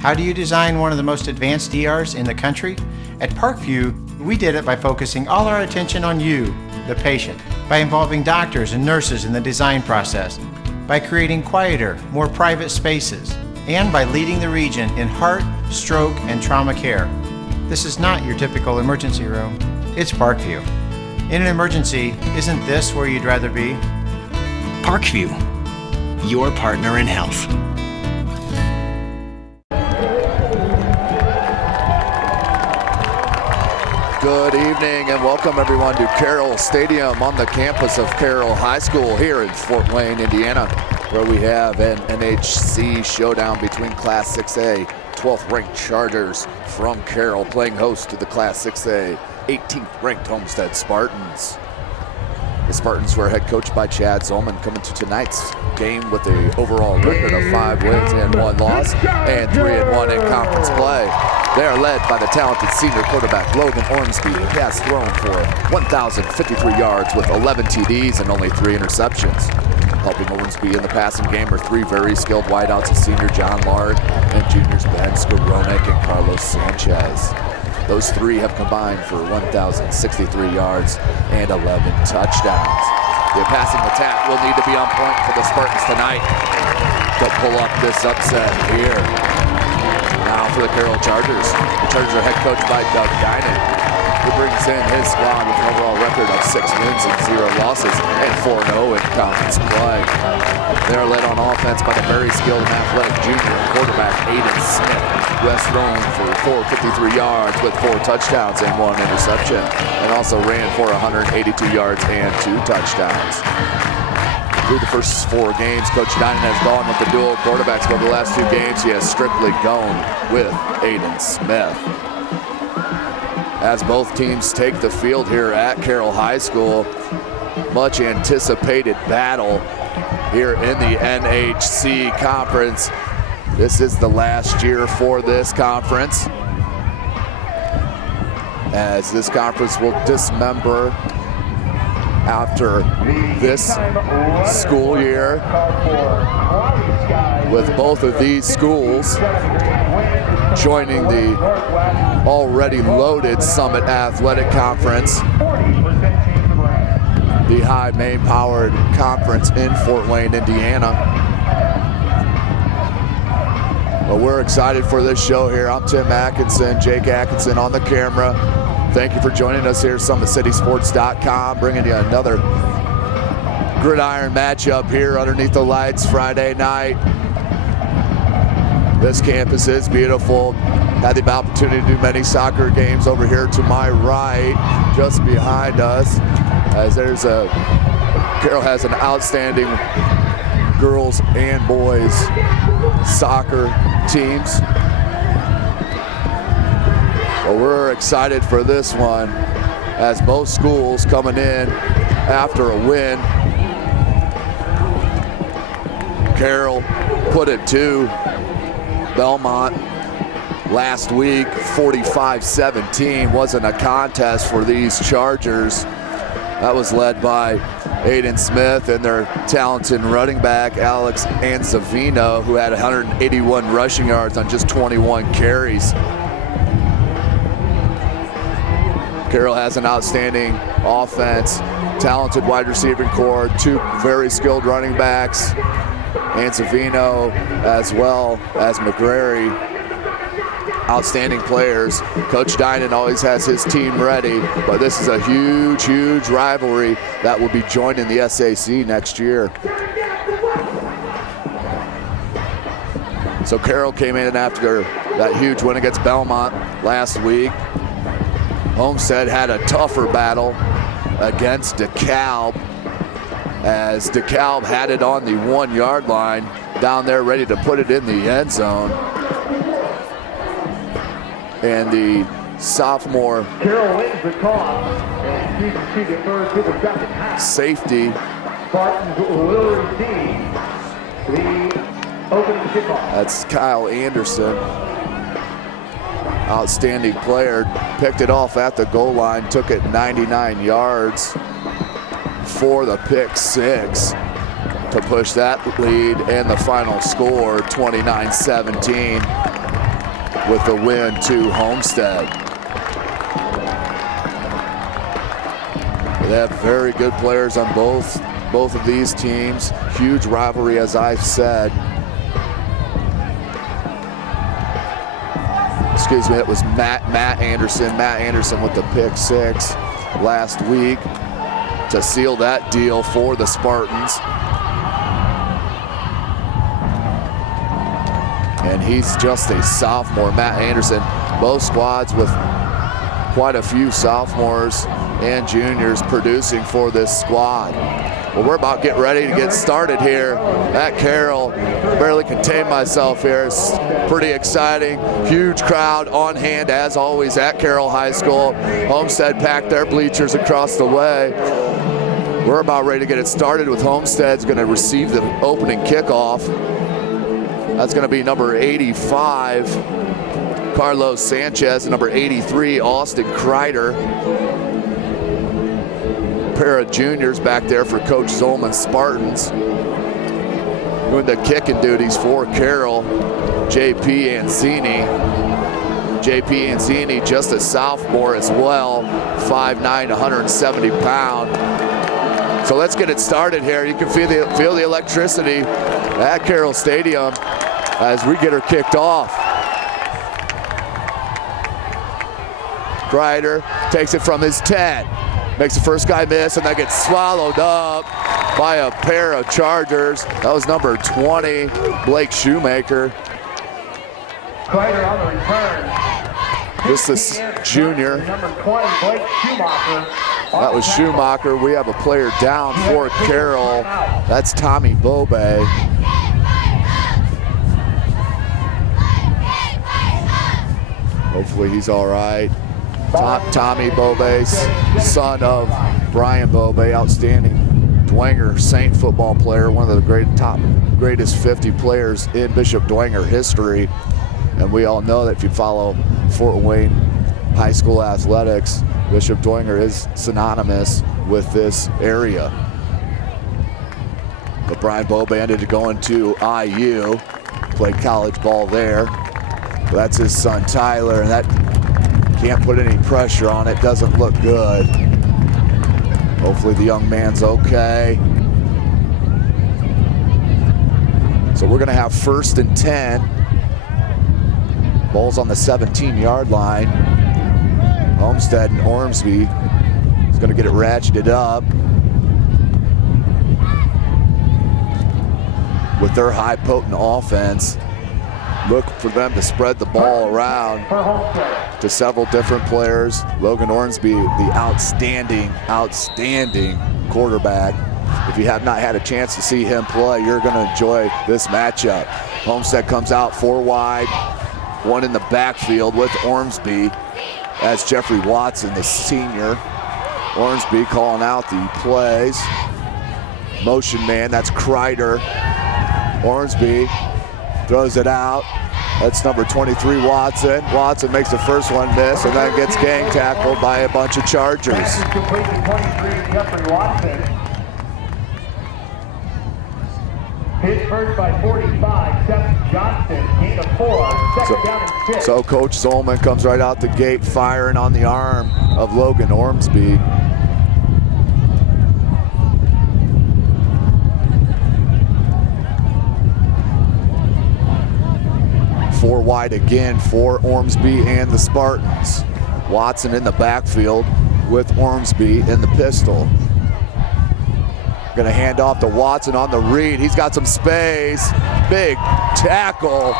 How do you design one of the most advanced ERs in the country? At Parkview, we did it by focusing all our attention on you, the patient, by involving doctors and nurses in the design process, by creating quieter, more private spaces, and by leading the region in heart, stroke, and trauma care. This is not your typical emergency room. It's Parkview. In an emergency, isn't this where you'd rather be? Parkview, your partner in health. Good evening and welcome everyone to Carroll Stadium on the campus of Carroll High School here in Fort Wayne, Indiana, where we have an IHSAA showdown between Class 6A 12th ranked Chargers from Carroll playing host to the Class 6A 18th ranked Homestead Spartans. The Spartans were head coached by Chad Zolman, coming to tonight's game with an overall record of 5 wins and 1 loss and 3-1 in conference play. They are led by the talented senior quarterback Logan Ormsby, who has thrown for 1,053 yards with 11 TDs and only 3 interceptions. Helping Ormsby in the passing game are 3 very skilled wideouts, senior John Lard and juniors Ben Skowronek and Carlos Sanchez. Those 3 have combined for 1,063 yards and 11 touchdowns. The passing attack will need to be on point for the Spartans tonight to pull up this upset here. Now for the Carroll Chargers. The Chargers are head coached by Doug Dinan, who brings in his squad with an overall record of 6 wins and 0 losses and 4-0 in conference play. They are led on offense by the very skilled and athletic junior quarterback Aiden Smith, who has thrown for 453 yards with 4 touchdowns and 1 interception, and also ran for 182 yards and 2 touchdowns. Through the first 4 games, Coach Dinan has gone with the dual quarterbacks, but the last 2 games he has strictly gone with Aiden Smith. As both teams take the field here at Carroll High School, much anticipated battle here in the NHC Conference. This is the last year for this conference, as this conference will dismember after this school year, with both of these schools joining the already loaded Summit Athletic Conference, the high main-powered conference in Fort Wayne, Indiana. But we're excited for this show here. I'm Tim Atkinson, Jake Atkinson on the camera. Thank you for joining us here at SummitCitySports.com, bringing you another gridiron matchup here underneath the lights Friday night. This campus is beautiful. Had the opportunity to do many soccer games over here to my right, just behind us, as Carroll has an outstanding girls and boys soccer teams. Well, we're excited for this one, as both schools coming in after a win. Carroll put it to Belmont last week, 45-17. Wasn't a contest for these Chargers. That was led by Aiden Smith and their talented running back, Alex Anzavino, who had 181 rushing yards on just 21 carries. Carroll has an outstanding offense, talented wide receiving core, 2 very skilled running backs, Anzavino as well as McGrary. Outstanding players. Coach Dinan always has his team ready, but this is a huge, huge rivalry that will be joining the SAC next year. So Carroll came in after that huge win against Belmont last week. Homestead had a tougher battle against DeKalb, as DeKalb had it on the 1-yard line down there ready to put it in the end zone. And the sophomore safety that's Kyle Anderson, outstanding player, picked it off at the goal line, took it 99 yards for the pick 6 to push that lead, and the final score 29-17. with the win to Homestead. They have very good players on both of these teams. Huge rivalry, as I've said. Excuse me, it was Matt Anderson. Matt Anderson with the pick 6 last week to seal that deal for the Spartans. And he's just a sophomore, Matt Anderson. Both squads with quite a few sophomores and juniors producing for this squad. Well, we're about to get ready to get started here at Carroll. Barely contain myself here. It's pretty exciting. Huge crowd on hand, as always, at Carroll High School. Homestead packed their bleachers across the way. We're about ready to get it started with Homestead's going to receive the opening kickoff. That's going to be number 85, Carlos Sanchez, and number 83, Austin Kreider. Pair of juniors back there for Coach Zolman's Spartans. Doing the kicking duties for Carroll, JP Ancini. JP Ancini, just a sophomore as well, 5'9", 170 pound. So let's get it started here. You can feel the electricity at Carroll Stadium as we get her kicked off. Kreider takes it from his 10. Makes the first guy miss, and that gets swallowed up by a pair of Chargers. That was number 20, Blake Shoemaker. Kreider on the return. This is junior. Number 20, Blake Schumacher. That was Schumacher. We have a player down for Carroll. That's Tommy Bobe. Hopefully he's all right. Tommy Bobe, son of Brian Bobe, outstanding Dwenger Saint football player, one of the greatest 50 players in Bishop Dwenger history. And we all know that if you follow Fort Wayne High School athletics, Bishop Dwenger is synonymous with this area. But Brian Bobe ended up going to IU, played college ball there. That's his son Tyler, and that can't put any pressure on it, doesn't look good. Hopefully the young man's okay. So we're gonna have 1st and 10. Ball's on the 17-yard line. Homestead and Ormsby is gonna get it ratcheted up with their high potent offense. Look for them to spread the ball around to several different players. Logan Ormsby, the outstanding quarterback. If you have not had a chance to see him play, you're going to enjoy this matchup. Homestead comes out 4 wide, 1 in the backfield with Ormsby as Jeffrey Watson, the senior. Ormsby calling out the plays. Motion man, that's Kreider. Ormsby throws it out. That's number 23, Watson. Watson makes the first one miss and then gets gang tackled by a bunch of Chargers. Jeffrey Watson. Hit first by 45, Seth Johnson, gain of 4, second down and 6. So Coach Zolman comes right out the gate firing on the arm of Logan Ormsby. Four wide again for Ormsby and the Spartans. Watson in the backfield with Ormsby in the pistol. Gonna hand off to Watson on the read. He's got some space. Big tackle.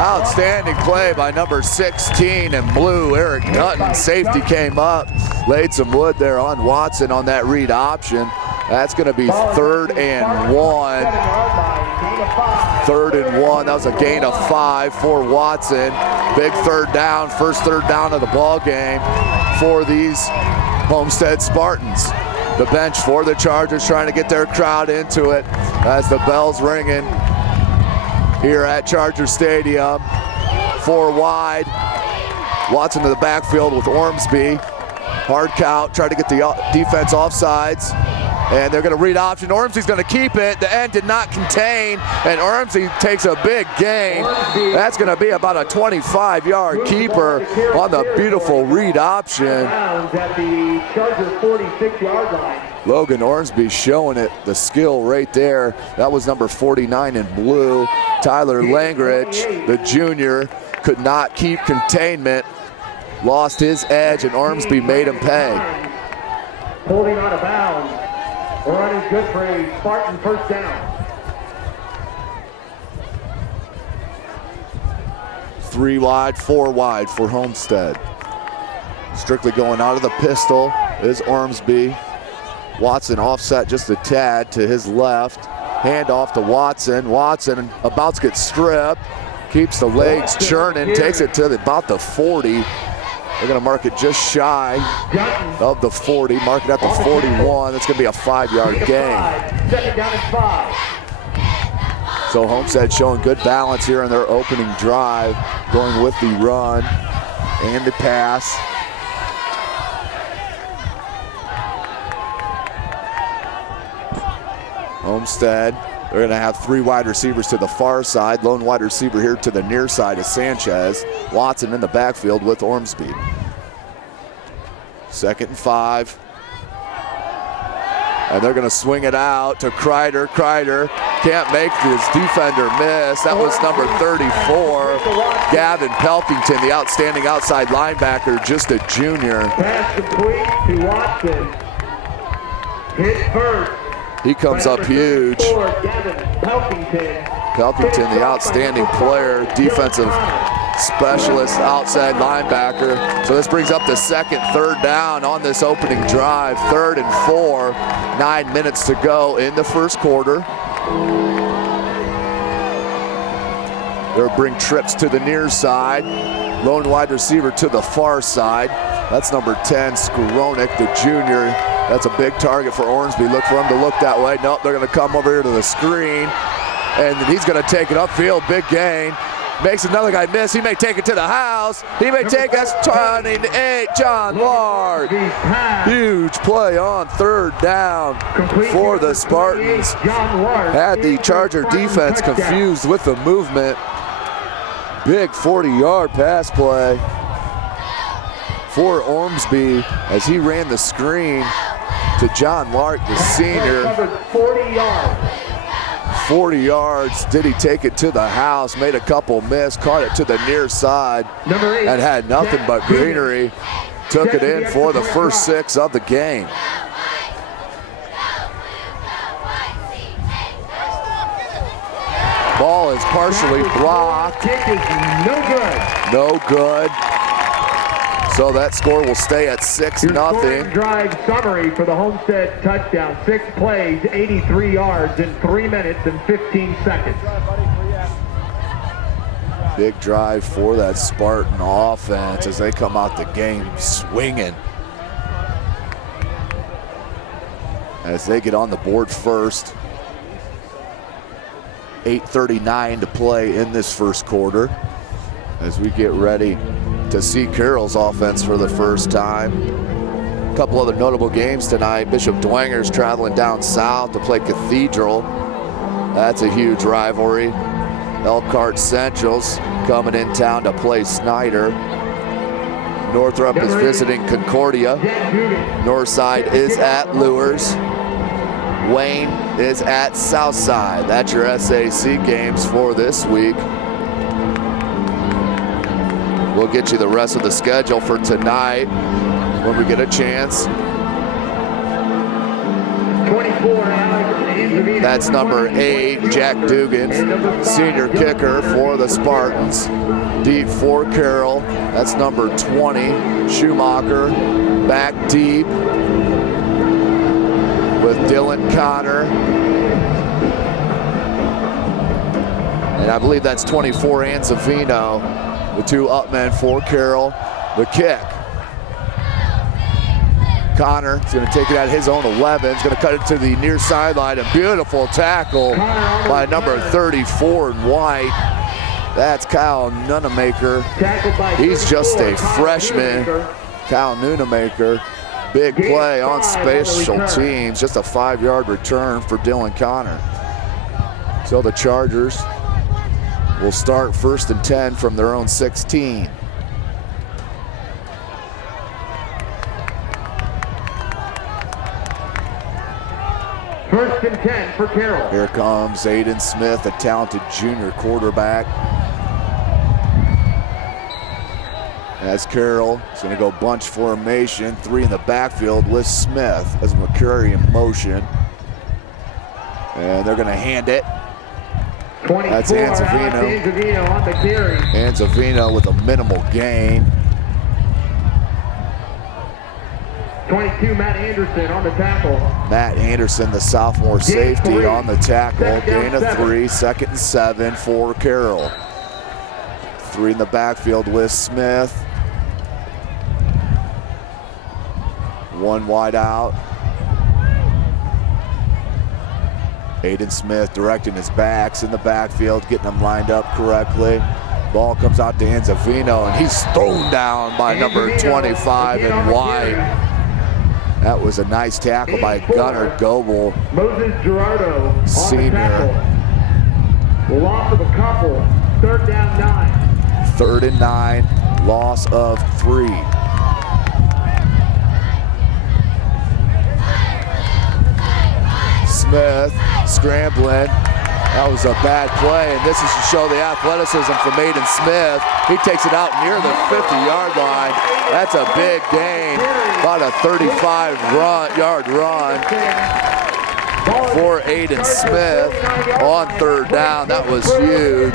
Outstanding play by number 16 in blue, Eric Dutton. Safety came up, laid some wood there on Watson on that read option. That's gonna be 3rd and 1. 3rd and 1, that was a gain of 5 for Watson. Big 3rd down, first 3rd down of the ball game for these Homestead Spartans. The bench for the Chargers trying to get their crowd into it as the bell's ringing here at Charger Stadium. 4 wide. Watson to the backfield with Ormsby. Hard count, try to get the defense offsides. And they're going to read option. Ormsby's going to keep it. The end did not contain, and Ormsby takes a big gain. That's going to be about a 25-yard keeper on the beautiful read option. At the Charger 46-yard line. Logan Ormsby showing it, the skill right there. That was number 49 in blue. Tyler Langridge, the junior, could not keep containment. Lost his edge, and Ormsby made him pay. Holding out of bounds. Run is good for a Spartan first down. 3 wide, 4 wide for Homestead. Strictly going out of the pistol is Ormsby. Watson offset just a tad to his left. Hand off to Watson. Watson about to get stripped. Keeps the legs churning, takes it to about the 40. They're going to mark it just shy of the 40. Mark it at the 41. That's going to be a 5-yard gain. Second down and 5. So Homestead showing good balance here in their opening drive, going with the run and the pass. Homestead, they're going to have 3 wide receivers to the far side. Lone wide receiver here to the near side is Sanchez. Watson in the backfield with Ormsby. 2nd and 5. And they're going to swing it out to Kreider. Kreider can't make his defender miss. That was number 34, Gavin Pelkington, the outstanding outside linebacker, just a junior. Pass complete to Watson. Hit first. He comes up huge. Pelkington, the outstanding player, defensive specialist, outside linebacker. So this brings up the 2nd, 3rd down on this opening drive. 3rd and 4, 9 minutes to go in the first quarter. They'll bring trips to the near side. Lone wide receiver to the far side. That's number 10, Skoronik, the junior. That's a big target for Ormsby. Look for him to look that way. Nope, they're going to come over here to the screen. And he's going to take it upfield. Big gain. Makes another guy miss. He may take it to the house. He may take us 28. John Ward. Huge play on 3rd down for the Spartans. Had the Charger defense confused with the movement. Big 40-yard pass play for Ormsby as he ran the screen to John Lark, the senior. 40 yards. Did he take it to the house? Made a couple miss. Caught it to the near side and had nothing but greenery. Took it in for the first 6 of the game. Ball is partially blocked. No good. So that score will stay at 6-0. Drive summary for the Homestead touchdown. 6 plays, 83 yards in 3 minutes and 15 seconds. Big drive for that Spartan offense as they come out the game swinging. As they get on the board first. 8:39 to play in this first quarter as we get ready to see Carroll's offense for the first time. A couple other notable games tonight. Bishop Dwanger's traveling down south to play Cathedral. That's a huge rivalry. Elkhart Central's coming in town to play Snyder. Northrop is visiting Concordia. Northside is at Lures. Wayne is at Southside. That's your SAC games for this week. We'll get you the rest of the schedule for tonight when we get a chance. 24 That's number 8, Jack Dugan, senior kicker for the Spartans. Deep for Carroll. That's number 20, Schumacher. Back deep with Dylan Connor. And I believe that's 24, Anzavino. The 2 up men for Carroll. The kick. Connor is going to take it at his own 11. He's going to cut it to the near sideline. A beautiful tackle by number 34 in white. That's Kyle Nunemaker. He's just a freshman. Kyle Nunemaker Big play on special teams, just a 5-yard return for Dylan Connor. So the Chargers will start 1st and 10 from their own 16. First and 10 for Carroll. Here comes Aiden Smith, a talented junior quarterback. As Carroll is going to go bunch formation, 3 in the backfield with Smith as McCurry in motion. And they're going to hand it. That's Anzavino. On the carry. Anzavino with a minimal gain. 22, Matt Anderson on the tackle. Matt Anderson, the sophomore safety, on the tackle. Gain of 3, 2nd and 7 for Carroll. 3 in the backfield with Smith. 1 wide out. Aiden Smith directing his backs in the backfield, getting them lined up correctly. Ball comes out to Anzavino, and he's thrown down by number 25 and White. That was a nice tackle by Gunnar Goebel, Moses Gerardo on senior. the tackle. Loss of a couple. 3rd down 9. 3rd and 9, loss of 3. Smith scrambling. That was a bad play, and this is to show the athleticism from Aiden Smith. He takes it out near the 50-yard line. That's a big gain, about a 35-yard run for Aiden Smith on 3rd down. That was huge.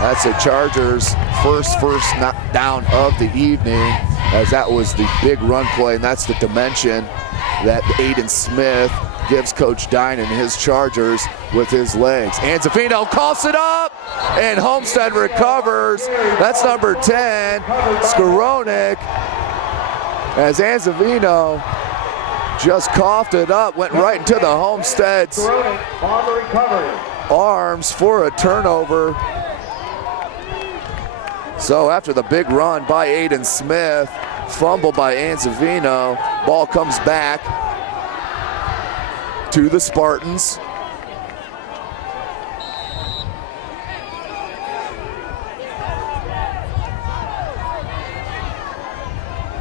That's the Chargers' first down of the evening, as that was the big run play, and that's the dimension that Aiden Smith gives Coach Dine and his Chargers with his legs. Anzavino coughs it up, and Homestead recovers. That's number 10, Skoronik, as Anzavino just coughed it up, went right into the Homestead's arms for a turnover. So after the big run by Aiden Smith, fumble by Anzavino, ball comes back to the Spartans.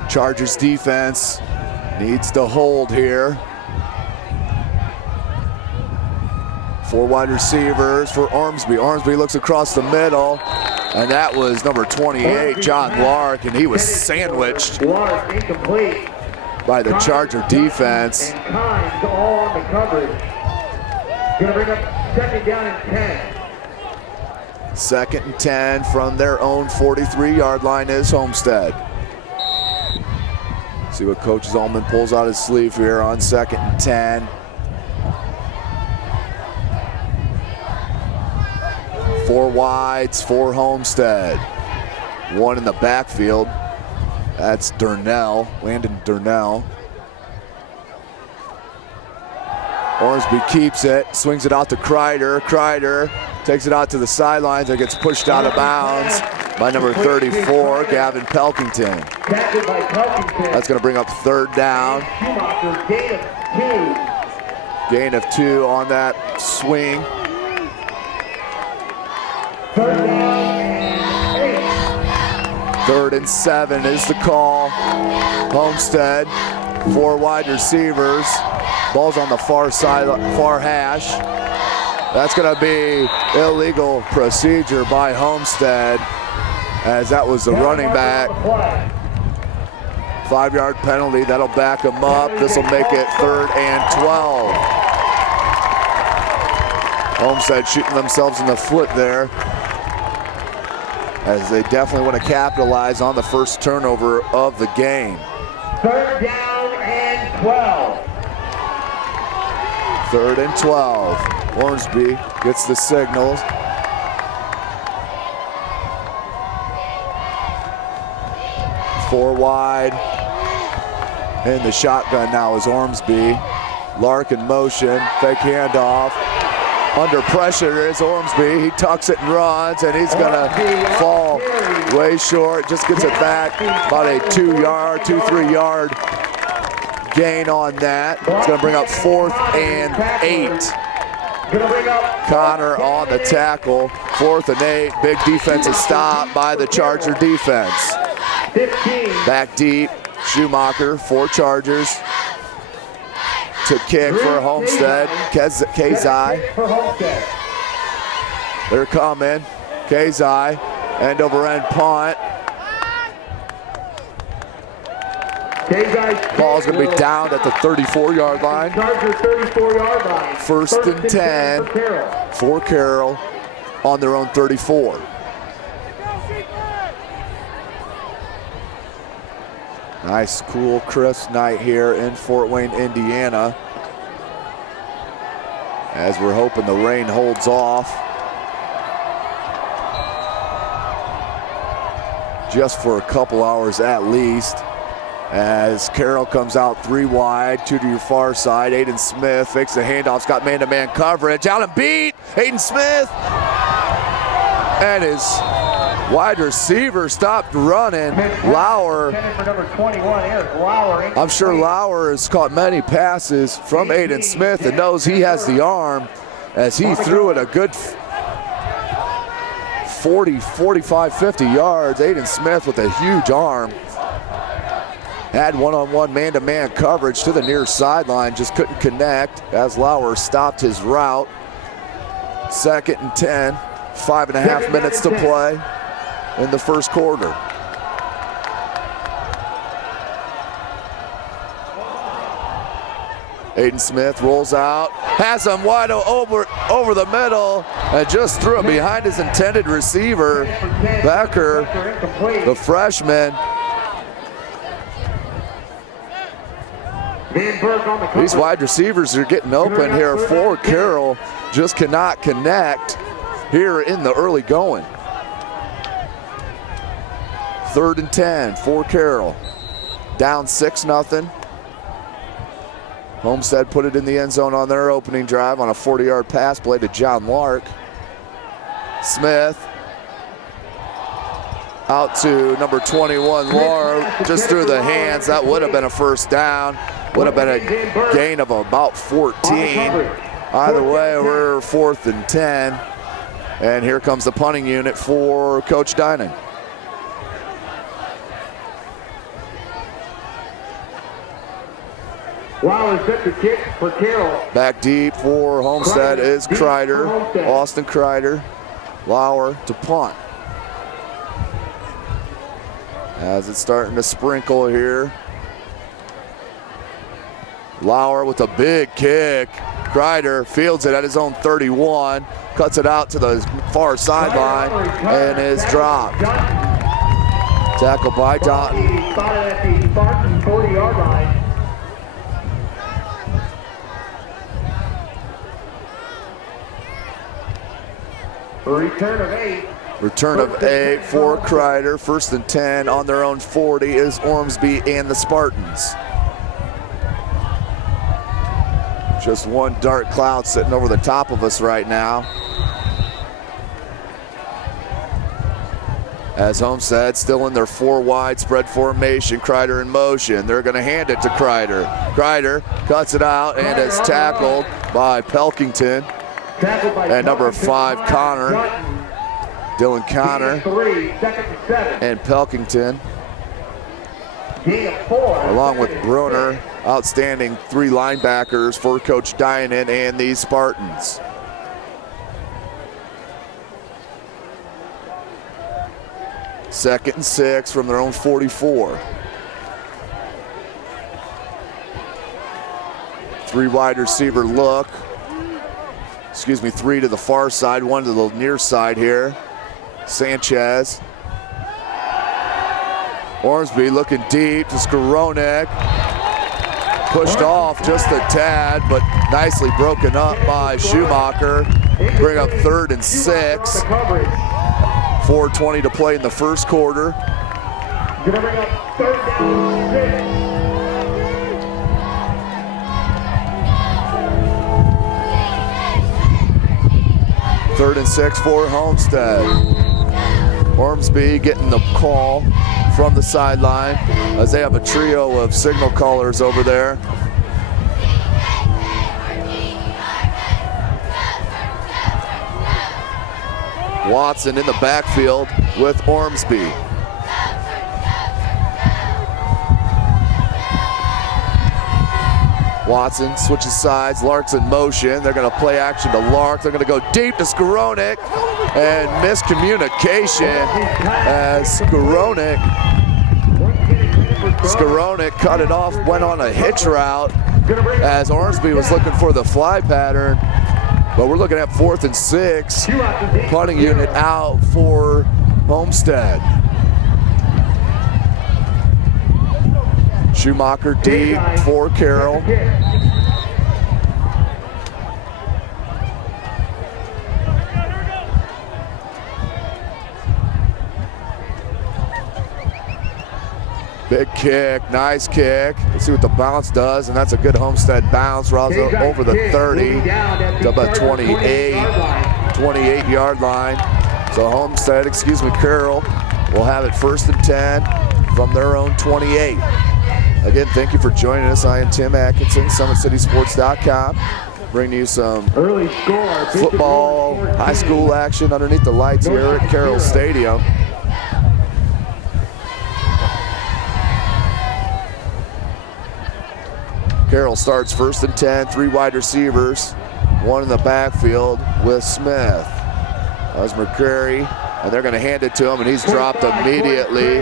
Chargers defense needs to hold here. 4 wide receivers for Ormsby. Ormsby looks across the middle, and that was number 28, John Lark, and he was sandwiched by the Charger defense. And Kynes all on the coverage. Gonna bring up 2nd down and 10. 2nd and 10 from their own 43-yard line is Homestead. See what Coach Zolman pulls out his sleeve here on 2nd and 10. 4 wides for Homestead. 1 in the backfield. That's Durnell, Landon Durnell. Ormsby keeps it, swings it out to Kreider. Kreider takes it out to the sidelines and gets pushed out of bounds by number 34, Gavin Pelkington. That's going to bring up 3rd down. Gain of 2 on that swing. 3rd and 7 is the call. Homestead, 4 wide receivers. Ball's on the far side, far hash. That's going to be illegal procedure by Homestead, as that was the running back. 5-yard penalty, that'll back them up. This will make it 3rd and 12. Homestead shooting themselves in the foot there, as they definitely want to capitalize on the first turnover of the game. 3rd down and 12. 3rd and 12. Ormsby gets the signals. Four wide. And the shotgun now is Ormsby. Lark in motion, fake handoff. Under pressure is Ormsby. He tucks it and runs, and he's gonna fall way short, just gets it back. About a 2-3 yard gain on that. It's gonna bring up 4th and 8. Connor on the tackle, 4th and 8. Big defensive stop by the Charger defense. Back deep, Schumacher, 4 Chargers. To kick for Homestead, Kazai. They're coming, Kazai, end over end punt. Ball's gonna be down at the 34-yard line. 1st and 10 for Carroll on their own 34. Nice, cool, crisp night here in Fort Wayne, Indiana. As we're hoping the rain holds off. Just for a couple hours at least. As Carroll comes out 3 wide, 2 to your far side. Aiden Smith fakes the handoff's got man-to-man coverage. Out and beat, Aiden Smith. And his wide receiver stopped running. Lauer. I'm sure Lauer has caught many passes from Aiden Smith and knows he has the arm as he threw it a good 40, 45, 50 yards. Aiden Smith with a huge arm. Had one-on-one man-to-man coverage to the near sideline, just couldn't connect as Lauer stopped his route. 2nd and 10, 5.5 minutes to play in the first quarter. Aiden Smith rolls out, has him wide over the middle, and just threw it behind his intended receiver, Becker, the freshman. These wide receivers are getting open here for Carroll, just cannot connect here in the early going. 3rd and 10 for Carroll. Down 6-0. Homestead put it in the end zone on their opening drive on a 40-yard pass play to John Lark. Smith out to number 21, Laura, just through the hands. That would have been a first down. Would have been a gain of about 14. Either way, we're 4th and 10. And here comes the punting unit for Coach Dining. Lauer set the kick for Carroll. Back deep for Homestead is Kreider, Austin Kreider. Lauer to punt. As it's starting to sprinkle here. Lauer with a big kick. Kreider fields it at his own 31, cuts it out to the far sideline, and is dropped. Tackled by Dotton. Spotted at the Spartan 40-yard line. Return of 8. Return of 8 for Kreider. 1st and 10 on their own 40 is Ormsby and the Spartans. Just one dark cloud sitting over the top of us right now. As Homestead still in their 4 wide spread formation. Kreider in motion. They're going to hand it to Kreider. Kreider cuts it out and is tackled by Pelkington. And number 5, Connor. Dylan Connor and Pelkington. Along with Bruner. Outstanding 3 linebackers for Coach Dinan and these Spartans. Second and 6 from their own 44. 3 wide receiver look. 3 to the far side, 1 to the near side here. Sanchez. Ormsby looking deep to Skoronek. Pushed off just a tad, but nicely broken up by Schumacher. Bring up 3rd and 6. 4:20 to play in the first quarter. Gonna bring up 3rd down 6. 3rd and 6 for Homestead. Ormsby getting the call from the sideline as they have a trio of signal callers over there. Watson in the backfield with Ormsby. Watson switches sides, Lark's in motion. They're gonna play action to Lark. They're gonna go deep to Skowronek, and miscommunication as Skowronek cut it off, went on a hitch route as Ormsby was looking for the fly pattern. But we're looking at 4th and 6. Punting unit out for Homestead. Schumacher deep for Carroll. Big kick, nice kick. Let's see what the bounce does, and that's a good Homestead bounce. Rolls over the 30 to about 28-yard line. So Homestead, Carroll will have it 1st and 10 from their own 28. Again, thank you for joining us. I am Tim Atkinson, SummitCitySports.com, bringing you some football, high school action underneath the lights here at Carroll Stadium. Carroll starts 1st and 10, 3 wide receivers, 1 in the backfield with Smith. As McCrary, and they're going to hand it to him, and he's dropped immediately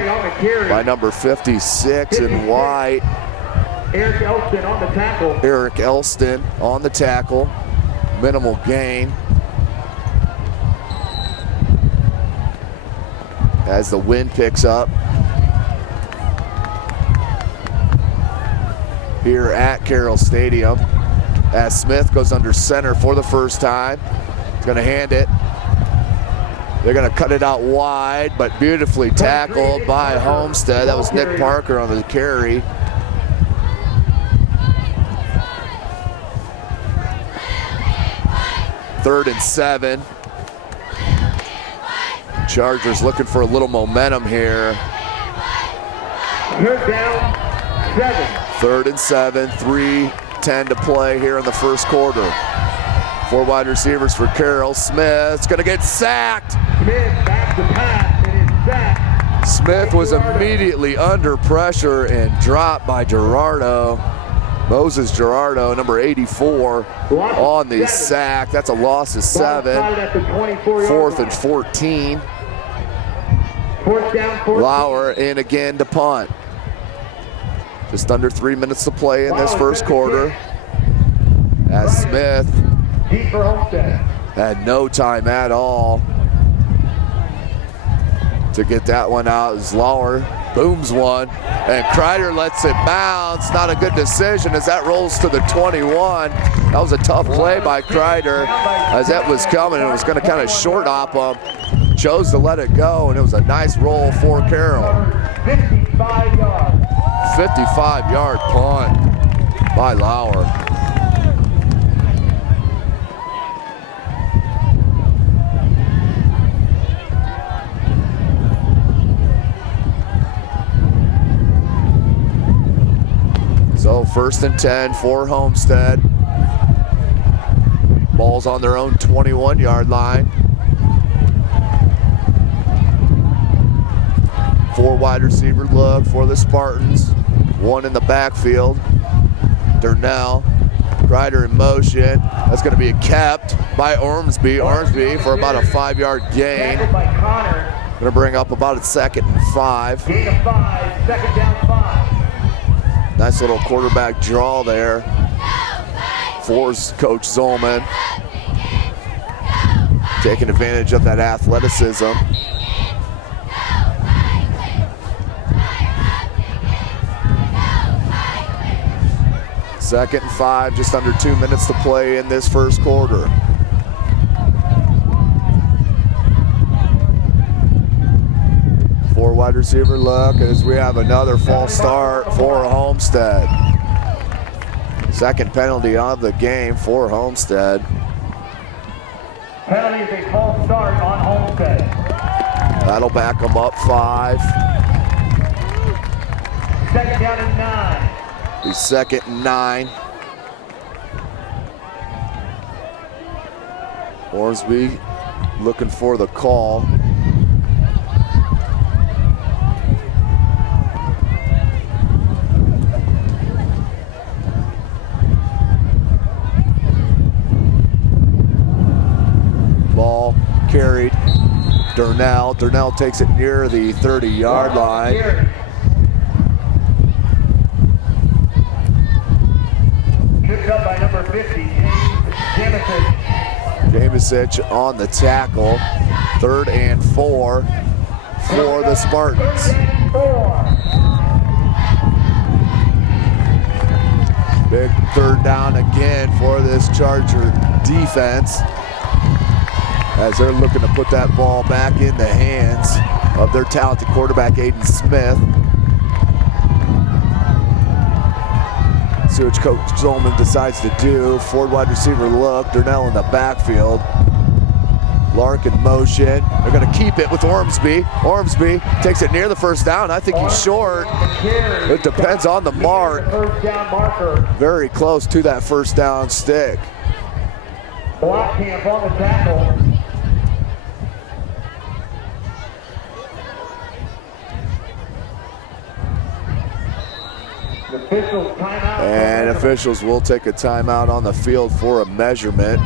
by number 56 in white. Eric Elston on the tackle. Eric Elston on the tackle. Minimal gain. As the wind picks up here at Carroll Stadium, as Smith goes under center for the first time. He's going to hand it. They're going to cut it out wide, but beautifully tackled by Homestead. That was Nick Parker on the carry. Third and 7. Chargers looking for a little momentum here. Third down, 7. 3rd and 7, 3:10 to play here in the first quarter. 4 wide receivers for Carroll. Smith's gonna get sacked. Smith back to pass and is sacked. Smith was immediately under pressure and dropped by Gerardo. Moses Gerardo, number 84, on the sack. That's a loss of 7. 4th and 14. 4th down, 14. Lauer in again to punt. Just under 3 minutes to play in this first quarter. As Smith Deep for Homestead. had no time at all to get that one out as Lauer booms one, and Kreider lets it bounce. Not a good decision as that rolls to the 21. That was a tough play by Kreider as that was coming and it was going to kind of short hop him. Chose to let it go, and it was a nice roll for Carroll. 55 yards. 55-yard punt by Lauer. So 1st and 10 for Homestead. Ball's on their own 21-yard line. 4 wide receiver look for the Spartans. 1 in the backfield. Durnell. Ryder in motion. That's going to be kept by Ormsby. Ormsby for about a 5-yard gain. Going to bring up about a 2nd and 5. Gain of 5, 2nd down 5. Nice little quarterback draw there for Coach Zolman. Taking advantage of that athleticism. Second and 5, just under 2 minutes to play in this first quarter. Four wide receiver look as we have another false start for Homestead. Second penalty of the game for Homestead. Penalty is a false start on Homestead. That'll back them up 5. Second down and 9. The 2nd and 9. Ormsby looking for the call. Ball carried. Durnell takes it near the 30-yard line. Picked up by number 50, Jamesich on the tackle. 3rd and 4 for the Spartans. Big 3rd down again for this Charger defense, as they're looking to put that ball back in the hands of their talented quarterback, Aiden Smith. See what Coach Zolman decides to do. Forward wide receiver look. Durnell in the backfield. Lark in motion. They're going to keep it with Ormsby. Ormsby takes it near the 1st down. I think he's short. It depends on the mark. Very close to that 1st down stick. Block camp on the tackle. And officials will take a timeout on the field for a measurement.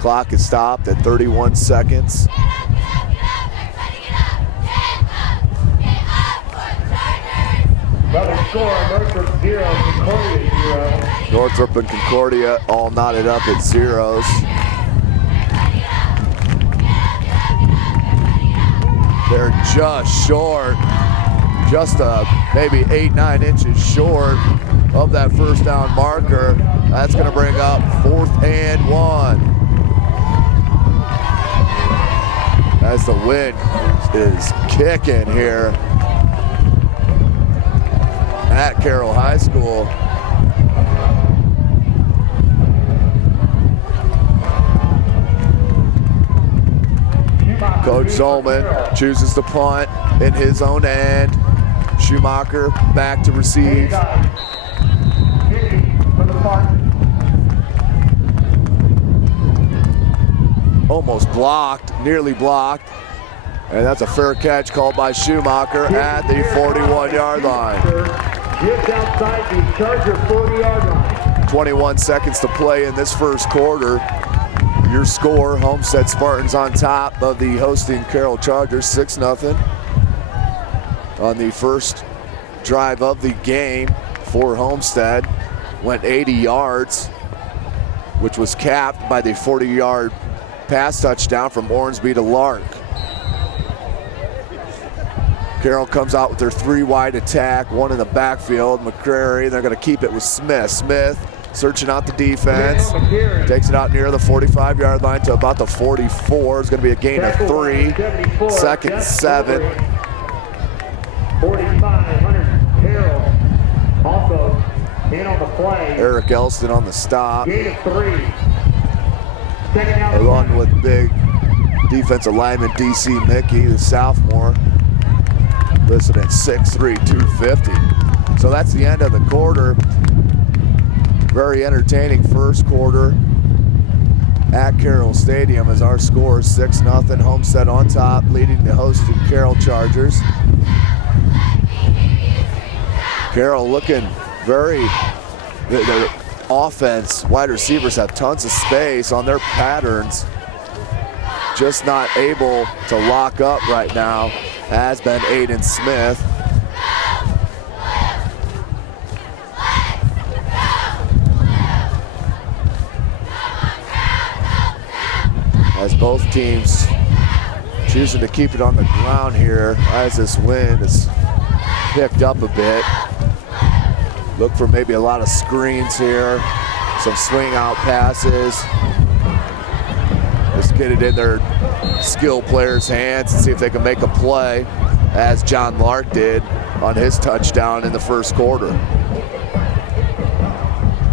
Clock is stopped at 31 seconds. Another score, Northrop 0, Concordia 0. Northrop and Concordia all knotted up at zeros. They're just short. Just maybe 8-9 inches short of that 1st down marker. That's going to bring up 4th and 1. As the wind is kicking here at Carroll High School. Coach Zolman chooses to punt in his own end. Schumacher back to receive. Almost blocked, nearly blocked. And that's a fair catch called by Schumacher at the 41-yard line. Just outside the Charger 40-yard line. 21 seconds to play in this 1st quarter. Your score, Homestead Spartans on top of the hosting Carroll Chargers, 6-0. On the 1st drive of the game for Homestead, went 80 yards, which was capped by the 40-yard pass touchdown from Ormsby to Lark. Carroll comes out with their 3-wide attack, 1 in the backfield. McCrary, they're going to keep it with Smith. Smith searching out the defense, takes it out near the 45-yard line to about the 44. It's going to be a gain of 3. 2nd and 7. 4,500 Carroll also in on the play. Eric Elston on the stop. Gain of 3. 2nd down. Along with big defensive lineman DC Mickey, the sophomore, listed at 6'3", 250. So that's the end of the quarter. Very entertaining 1st quarter at Carroll Stadium, as our score is 6-0. Homestead on top, leading the hosted Carroll Chargers. Carroll looking very, their offense, wide receivers have tons of space on their patterns. Just not able to lock up right now, has been Aiden Smith. As both teams choosing to keep it on the ground here as this wind is picked up a bit. Look for maybe a lot of screens here, some swing out passes. Just get it in their skill players' hands and see if they can make a play, as John Lark did on his touchdown in the 1st quarter.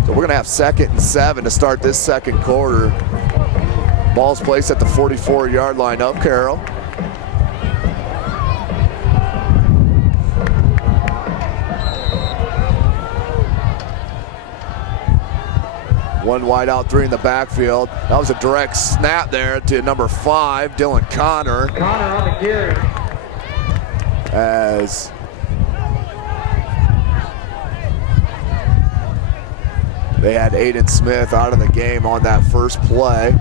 So we're gonna have 2nd and 7 to start this 2nd quarter. Ball's placed at the 44-yard line of Carroll. One wide out, 3 in the backfield. That was a direct snap there to number 5, Dylan Connor. Connor on the carry. As they had Aiden Smith out of the game on that first play.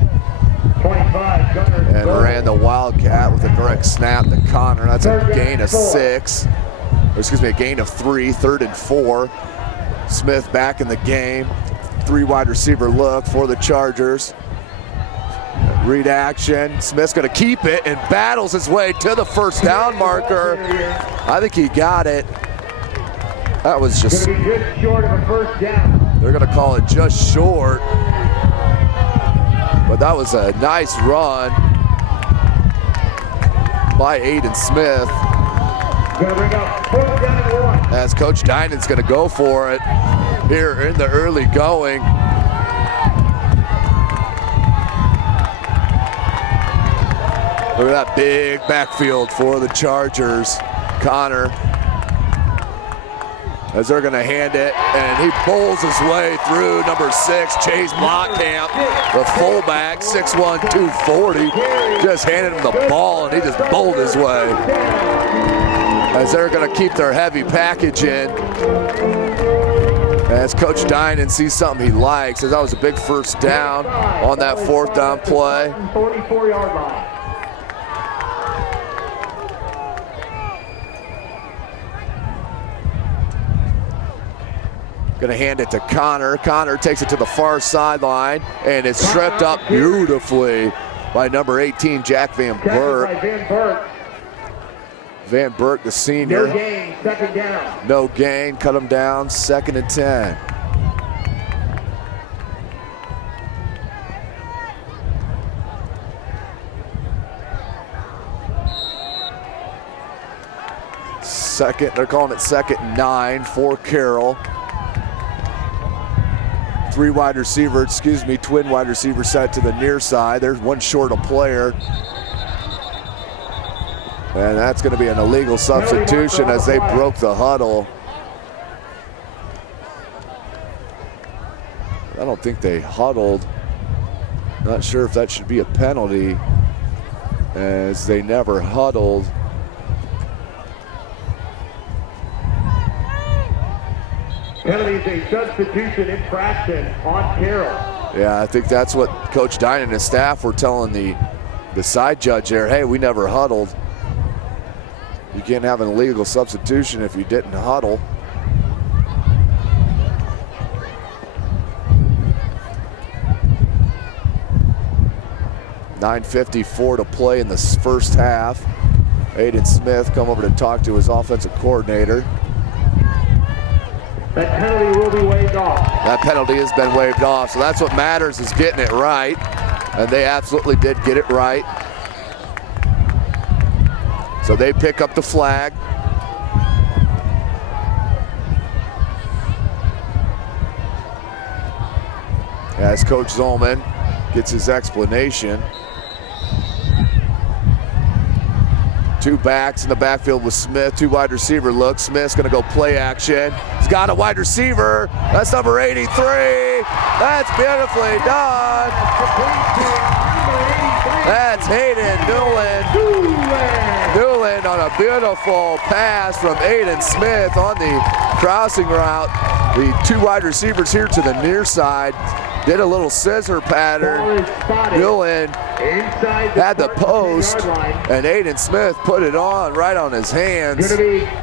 25, Gunner. And ran the Wildcat with a direct snap to Connor. That's a gain of 6. Excuse me, a gain of 3, 3rd and 4. Smith back in the game. 3 wide receiver look for the Chargers. Read action. Smith's going to keep it and battles his way to the first down marker. I think he got it. That was just short of a first down. They're going to call it just short. But that was a nice run by Aiden Smith. Going to bring up 4th down and 1. As Coach Dinan's going to go for it here in the early going. Look at that big backfield for the Chargers. Connor, as they're going to hand it, and he pulls his way through number 6, Chase Blockamp, the fullback, 6'1", 240. Just handed him the ball, and he just bowled his way. As they're going to keep their heavy package in. As Coach Dinan sees something he likes, as that was a big first down on that 4th down play. 44-yard line. Going to hand it to Connor. Connor takes it to the far sideline, and it's stripped up beautifully by number 18, Jack Van Burt. Van Burt, the senior. No gain, 2nd down. No gain, cut him down, 2nd and 10. Second, they're calling it 2nd and 9 for Carroll. 3 wide receiver, twin wide receiver set to the near side. There's one short a player. And that's going to be an illegal substitution as they broke the huddle. I don't think they huddled. Not sure if that should be a penalty, as they never huddled. Penalty is a substitution infraction on Carroll. Yeah, I think that's what Coach Dinan and his staff were telling the side judge there. Hey, we never huddled. You can't have an illegal substitution if you didn't huddle. .954 to play in the first half. Aiden Smith come over to talk to his offensive coordinator. That penalty will be waived off. That penalty has been waived off, so that's what matters, is getting it right. And they absolutely did get it right. So they pick up the flag. As Coach Zolman gets his explanation. 2 backs in the backfield with Smith, 2 wide receiver look. Smith's gonna go play action. He's got a wide receiver. That's number 83. That's beautifully done. That's Hayden Newland on a beautiful pass from Aiden Smith on the crossing route. The 2 wide receivers here to the near side did a little scissor pattern. Newland had the post, and Aiden Smith put it on right on his hands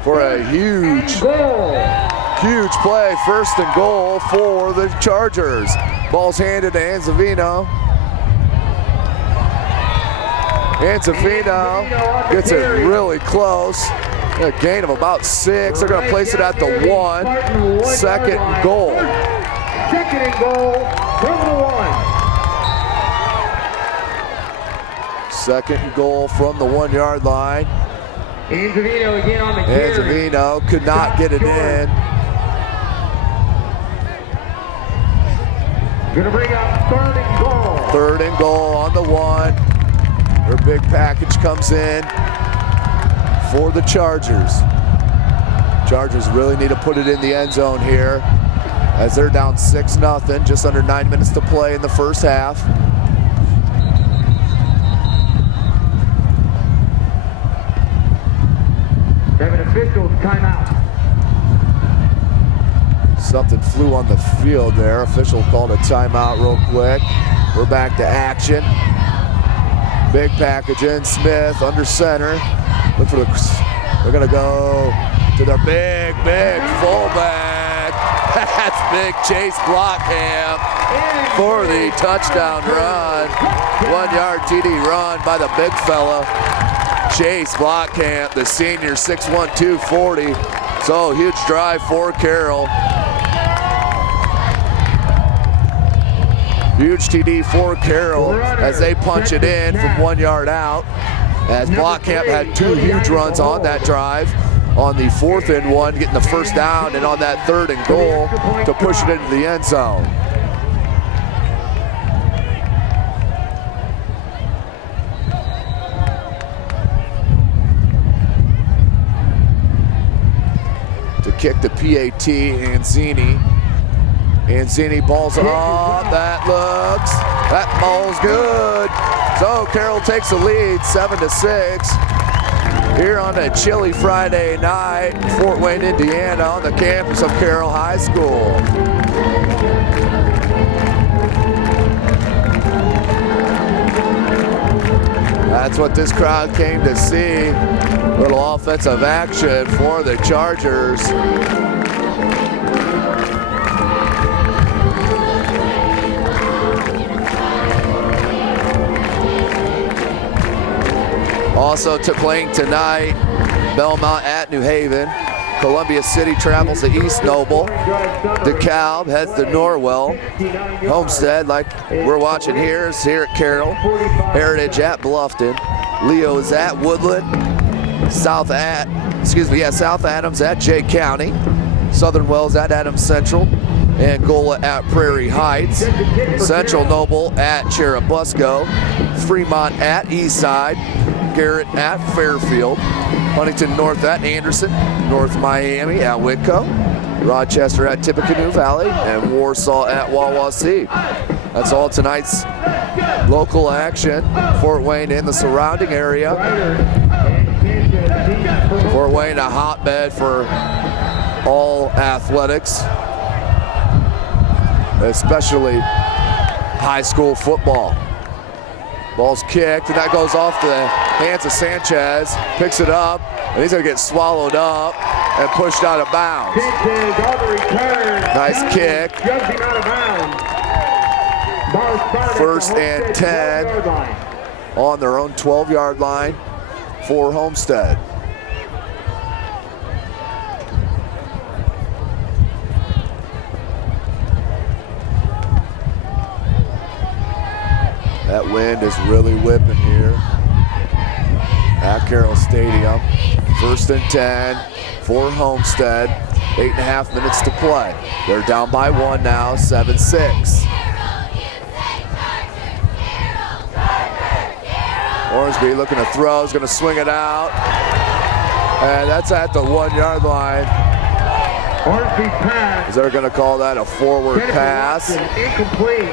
for a huge play. 1st and goal for the Chargers. Ball's handed to Anzavino. Anzavino gets it really close. A gain of about 6. They're going to place it at the 1. 2nd and goal. 2nd and goal from the 1. 2nd and goal from the 1-yard line. Anzavino again on the carry. Anzavino could not get it in. Gonna bring up 3rd and goal. 3rd and goal on the 1. Their big package comes in for the Chargers. Chargers really need to put it in the end zone here. as they're down 6-0, just under 9 minutes to play in the first half. We have an official timeout. Something flew on the field there. Official called a timeout real quick. We're back to action. Big package in. Smith under center. Look for they're gonna go to their big fullback. That's big Chase Blockham for the touchdown run. 1 yard TD run by the big fella. Chase Blockham, the senior, 6'1", 240. So huge drive for Carroll. Huge TD for Carroll as they punch it in from 1 yard out. As Blockham had 2 huge runs on that drive. On the 4th and 1, getting the first down, and on that 3rd and goal to push it into the end zone. To kick the PAT, Anzini. Anzini balls up, that ball's good. So Carroll takes the lead, 7-6. Here on a chilly Friday night, Fort Wayne, Indiana, on the campus of Carroll High School. That's what this crowd came to see. Little offensive action for the Chargers. Also playing tonight, Belmont at New Haven. Columbia City travels to East Noble. DeKalb heads to Norwell. Homestead, like we're watching here, is here at Carroll. Heritage at Bluffton. Leo is at Woodland. South Adams at Jay County. Southern Wells at Adams Central. Angola at Prairie Heights. Central Noble at Cherubusco. Fremont at Eastside. Garrett at Fairfield. Huntington North at Anderson. North Miami at Whitco. Rochester at Tippecanoe Valley. And Warsaw at Wawasee. That's all tonight's local action. Fort Wayne in the surrounding area. Fort Wayne, a hotbed for all athletics, especially high school football. Ball's kicked, and that goes off the hands of Sanchez. Picks it up, and he's going to get swallowed up and pushed out of bounds. Nice kick. First and 10 on their own 12-yard line for Homestead. That wind is really whipping here at Carroll Stadium. First and 10 for Homestead. 8.5 minutes to play. They're down by 1 now, 7-6. Ormsby looking to throw, is going to swing it out. And that's at the 1 yard line. Ormsby pass. They're going to call that a forward pass. Incomplete.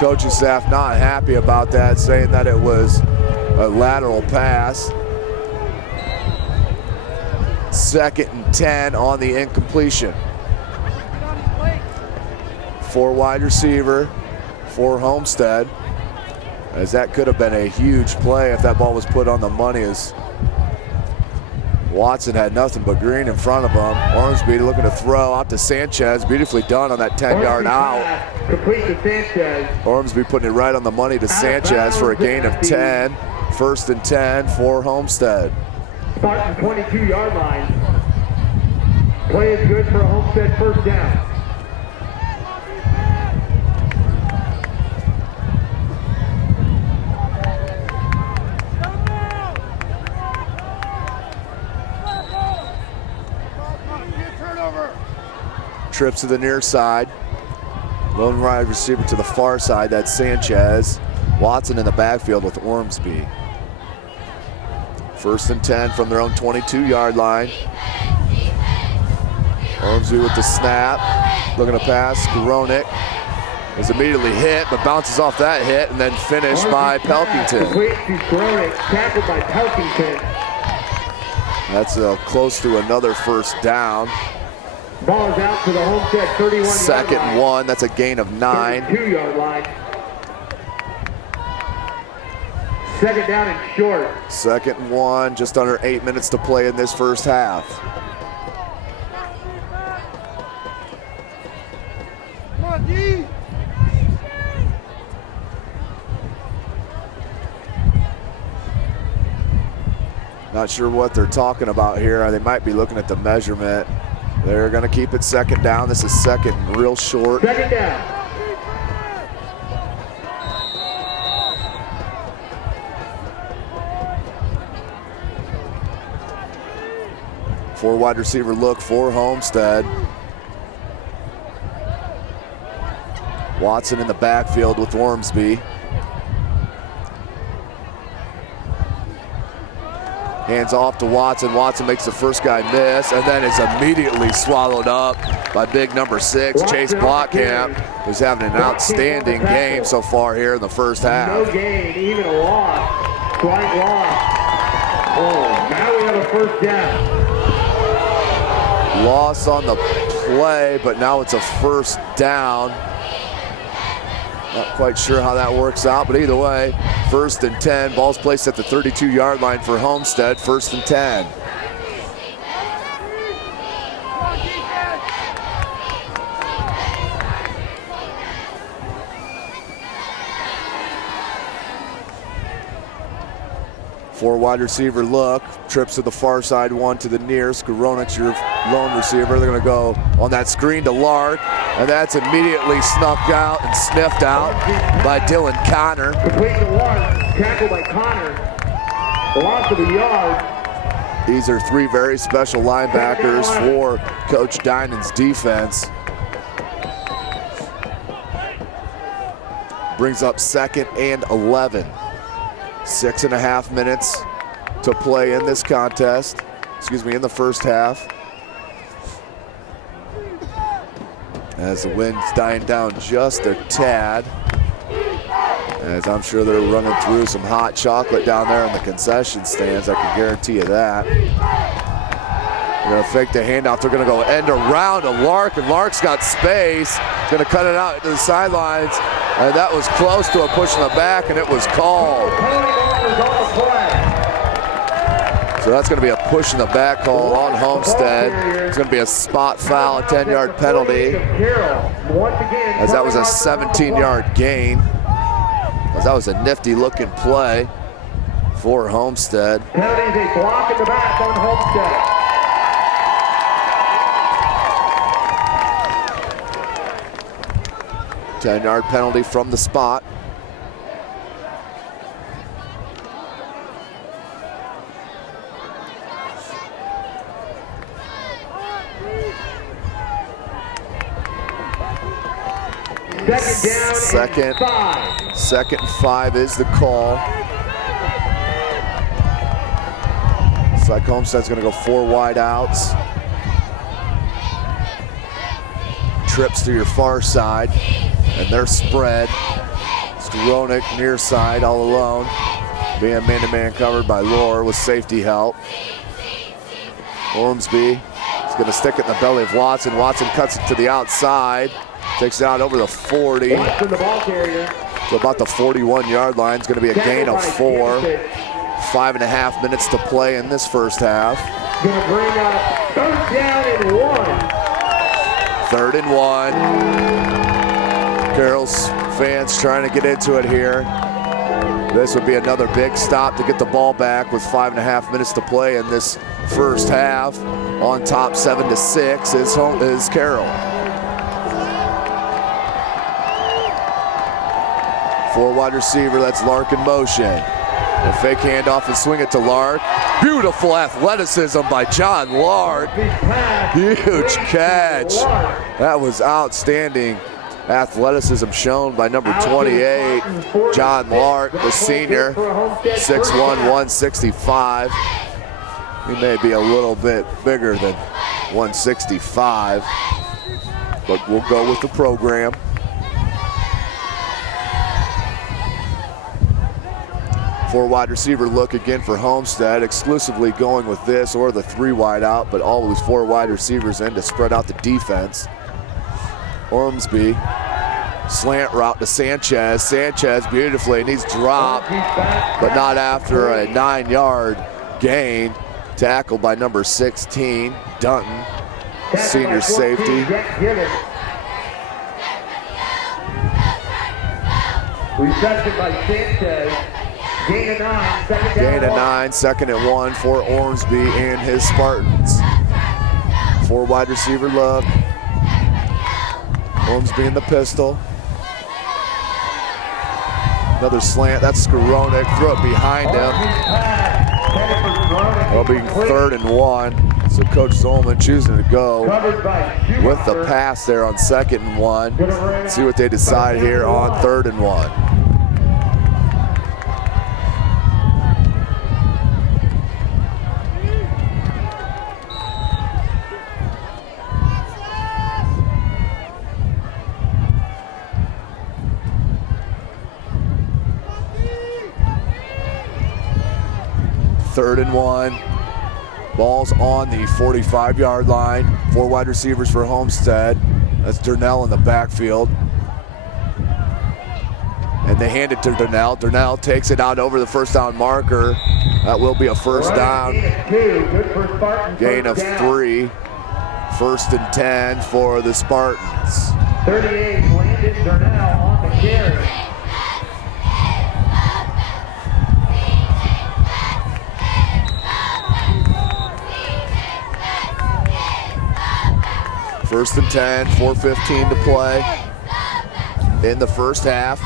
Coaching staff not happy about that, saying that it was a lateral pass. 2nd and 10 on the incompletion. 4 wide receiver for Homestead, as that could have been a huge play if that ball was put on the money, as Watson had nothing but green in front of him. Ormsby looking to throw out to Sanchez. Beautifully done on that 10-yard out. Complete to Sanchez. Ormsby putting it right on the money to Sanchez for a gain of 10. First and 10 for Homestead. Spartan 22-yard line. Play is good for a Homestead first down. Trips to the near side. Lone wide receiver to the far side, that's Sanchez. Watson in the backfield with Ormsby. First and 10 from their own 22-yard line. Ormsby with the snap, looking to pass. Skowronek is immediately hit, but bounces off that hit and then finished by Pelkington. Tackled by Pelkington. That's close to another first down. Ball is out to the Homestead 31 Second yard and 1, that's a gain of 9. 2-yard line. Second down and short. Second and 1, just under 8 minutes to play in this first half. Come on, D. Not sure what they're talking about here. They might be looking at the measurement. They're going to keep it second down. This is second and real short. Second down. Four wide receiver look for Homestead. Watson in the backfield with Ormsby. Hands off to Watson. Watson makes the first guy miss and then is immediately swallowed up by big number 6, Chase Blockamp, who's having an outstanding game so far here in the first half. No gain, even a loss. Slight loss. Oh, now we have a first down. Loss on the play, but now it's a first down. Not quite sure how that works out, but either way, first and 10. Ball's placed at the 32-yard line for Homestead, first and 10. Four wide receiver look, trips to the far side, one to the near. Skowronek's your lone receiver. They're gonna go on that screen to Lark, and that's immediately snuffed out and sniffed out by Dylan Connor. Complete to Lark, tackled by Connor. Loss of a yard. These are 3 very special linebackers for Coach Dinan's defense. Brings up second and 11. 6.5 minutes to play in this contest. In the first half. As the wind's dying down just a tad. As I'm sure they're running through some hot chocolate down there in the concession stands, I can guarantee you that. They're gonna fake the handoff. They're gonna go end around to Lark, and Lark's got space. Gonna cut it out to the sidelines, and that was close to a push in the back, and it was called. So that's gonna be a push in the back call on Homestead. It's gonna be a spot foul, a 10-yard penalty, as that was a 17-yard gain. As that was a nifty looking play for Homestead. Penalty is a block in the back on Homestead. 10-yard penalty from the spot. Second and 5 is the call. Looks like Homestead's gonna go 4 wide outs. Trips to your far side, and they're spread. Skowronek near side all alone, being man-to-man covered by Lohr with safety help. Ormsby is gonna stick it in the belly of Watson. Watson cuts it to the outside. Takes it out over the 40. Watson, the ball carrier. So about the 41-yard line. It's going to be a gain of 4. 5.5 minutes to play in this first half. Going to bring up third down and 1. 3rd and 1. Carroll's fans trying to get into it here. This would be another big stop to get the ball back with 5.5 minutes to play in this first half. On top 7-6 is Carroll. 4 wide receiver, that's Lark in motion. A fake handoff and swing it to Lark. Beautiful athleticism by John Lark. Huge catch. That was outstanding athleticism shown by number 28, John Lark, the senior, 6'1", 165. He may be a little bit bigger than 165, but we'll go with the program. Four wide receiver look again for Homestead, exclusively going with this or the three wide out, but always four wide receivers in to spread out the defense. Ormsby, slant route to Sanchez. Sanchez beautifully, and he's dropped, but not after a 9-yard gain. Tackled by number 16, Dunton, senior safety. Reception by Sanchez. Gain of 9, second down. Gain of 9, second and 1 for Ormsby and his Spartans. Four wide receiver look. Ormsby in the pistol. Another slant, that's Skowronek, throw it behind him. It'll be 3rd and 1. So Coach Zolman choosing to go with the pass there on 2nd and 1. See what they decide here on 3rd and 1. Third and 1. Ball's on the 45-yard line. Four wide receivers for Homestead. That's Durnell in the backfield. And they hand it to Durnell. Durnell takes it out over the first down marker. That will be a first down. Gain of 3. 1st and 10 for the Spartans. 38, Landon Durnell on the carry. First and 10, 4:15 to play in the first half.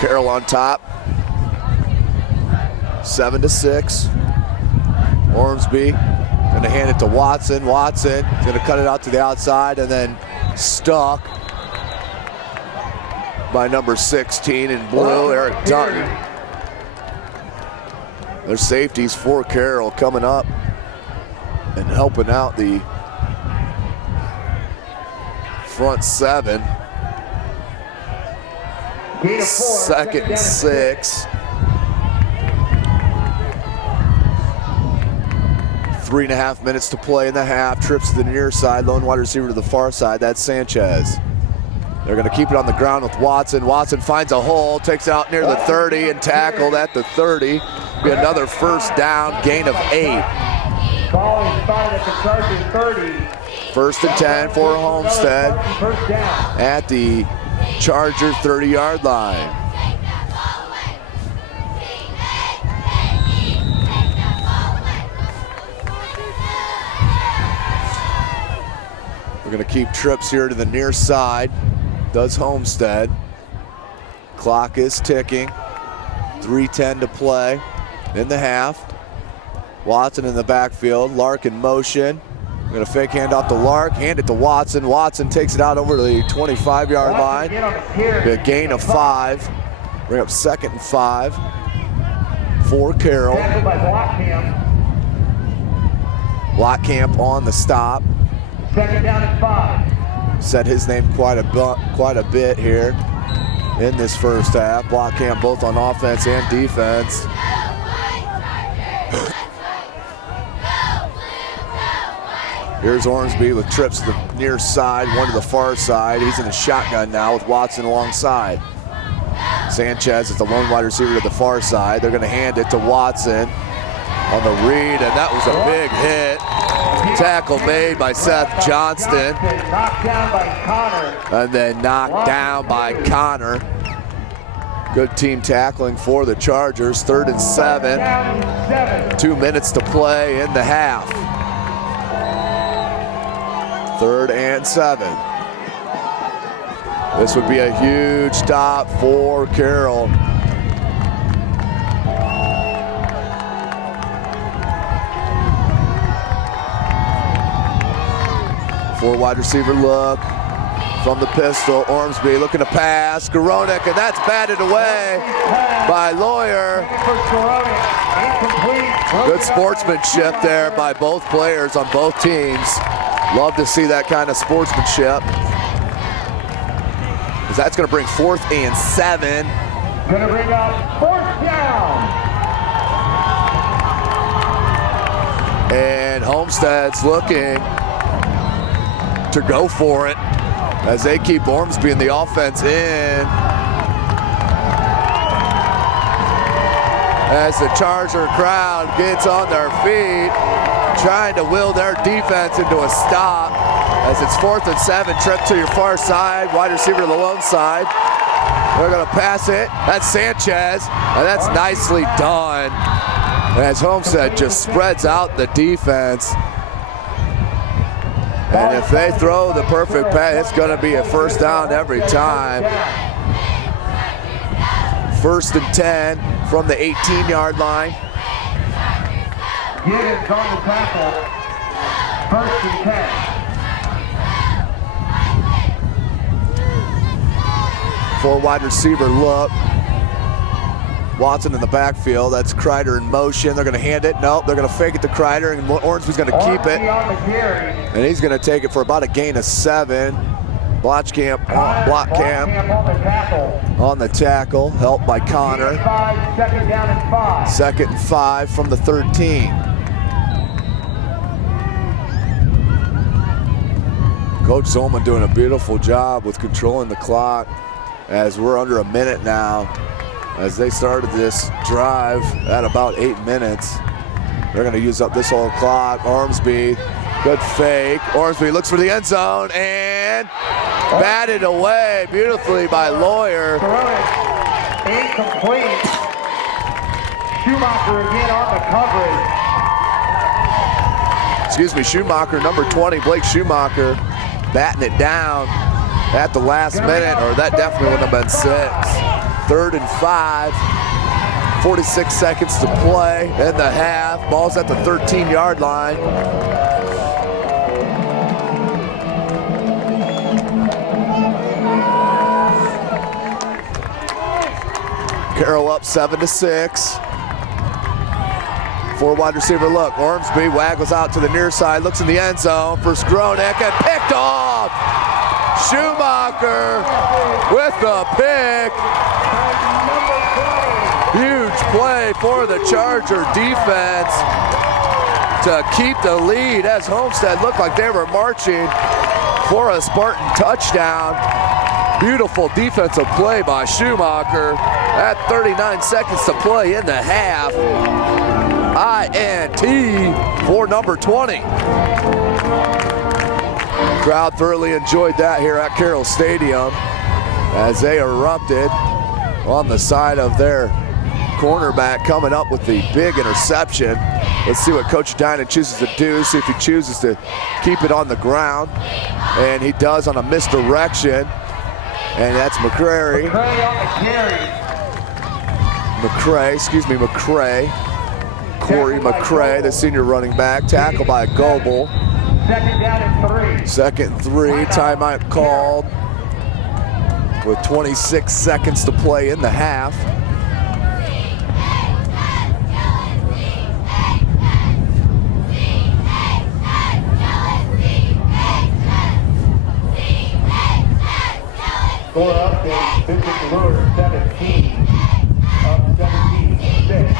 Carroll on top, 7-6. Ormsby gonna hand it to Watson. Watson gonna cut it out to the outside and then stuck by number 16 in blue, Eric Dunton. Their safeties for Carroll coming up and helping out the front 7. 2nd and 6. 3.5 minutes to play in the half. Trips to the near side, lone wide receiver to the far side. That's Sanchez. They're going to keep it on the ground with Watson. Watson finds a hole, takes it out near the 30 and tackled at the 30. Be another first down, gain of 8. Ball is spotted at the Chargers 30. 1st and 10 for Homestead at the Charger 30-yard line. We're going to keep trips here to the near side. Does Homestead. Clock is ticking. 3:10 to play in the half. Watson in the backfield. Lark in motion. Going to fake handoff to Lark, hand it to Watson. Watson takes it out over the 25-yard line. A gain of 5. Bring up 2nd and 5 for Carroll. Lockcamp on the stop. 2nd down and 5. Said his name quite a bit here in this first half. Lockcamp both on offense and defense. Here's Ormsby with trips to the near side, one to the far side. He's in the shotgun now with Watson alongside. Sanchez is the lone wide receiver to the far side. They're going to hand it to Watson on the read, and that was a big hit. Tackle made by Seth Johnston. And then knocked down by Connor. Good team tackling for the Chargers. 3rd and 7. 2 minutes to play in the half. 3rd and 7. This would be a huge stop for Carroll. Four wide receiver look. from the pistol. Ormsby looking to pass. Skoronek, and that's batted away by Lawyer. Good sportsmanship there by both players on both teams. Love to see that kind of sportsmanship. Because that's going to bring 4th and 7. Going to bring up 4th down. And Homestead's looking to go for it as they keep Ormsby in the offense in. As the Charger crowd gets on their feet, trying to will their defense into a stop. As it's 4th and 7, trip to your far side, wide receiver to the lone side. They're gonna pass it, that's Sanchez, and that's nicely done. As Homestead just spreads out the defense. And if they throw the perfect pass, it's gonna be a 1st down every time. 1st and 10 from the 18-yard line. Gibbons on the tackle. 1st and 10. 4 wide receiver look. Watson in the backfield. That's Kreider in motion. They're going to hand it. Nope, they're going to fake it to Kreider, and Ormsby's going to keep it. And he's going to take it for about a gain of 7. Block camp on the tackle. Helped by Connor. 2nd down and 5. 2nd and 5 from the 13. Coach Zolman doing a beautiful job with controlling the clock as we're under a minute now. As they started this drive at about 8 minutes. They're going to use up this whole clock. Ormsby, good fake. Ormsby looks for the end zone and batted away beautifully by Lawyer. Incomplete. Schumacher again on the coverage. Excuse me, Schumacher, number 20, Blake Schumacher, batting it down at the last minute, or that definitely wouldn't have been 6. 3rd and 5, 46 seconds to play in the half. Ball's at the 13-yard line. Carroll up 7-6. 4 wide receiver look. Ormsby waggles out to the near side, looks in the end zone for Skoronek, and picked off. Schumacher with the pick. Huge play for the Charger defense to keep the lead as Homestead looked like they were marching for a Spartan touchdown. Beautiful defensive play by Schumacher at 39 seconds to play in the half. INT for number 20. Crowd thoroughly enjoyed that here at Carroll Stadium as they erupted on the side of their cornerback coming up with the big interception. Let's see what Coach Dinan chooses to do, see if he chooses to keep it on the ground. And he does on a misdirection. And that's McCrary. McCray. Corey McCray, the senior running back, tackled by Goebel. 2nd down and 3. 2nd and 3, timeout called with 26 seconds to play in the half. Score update, Vincent Lure, 17. Up 17-6.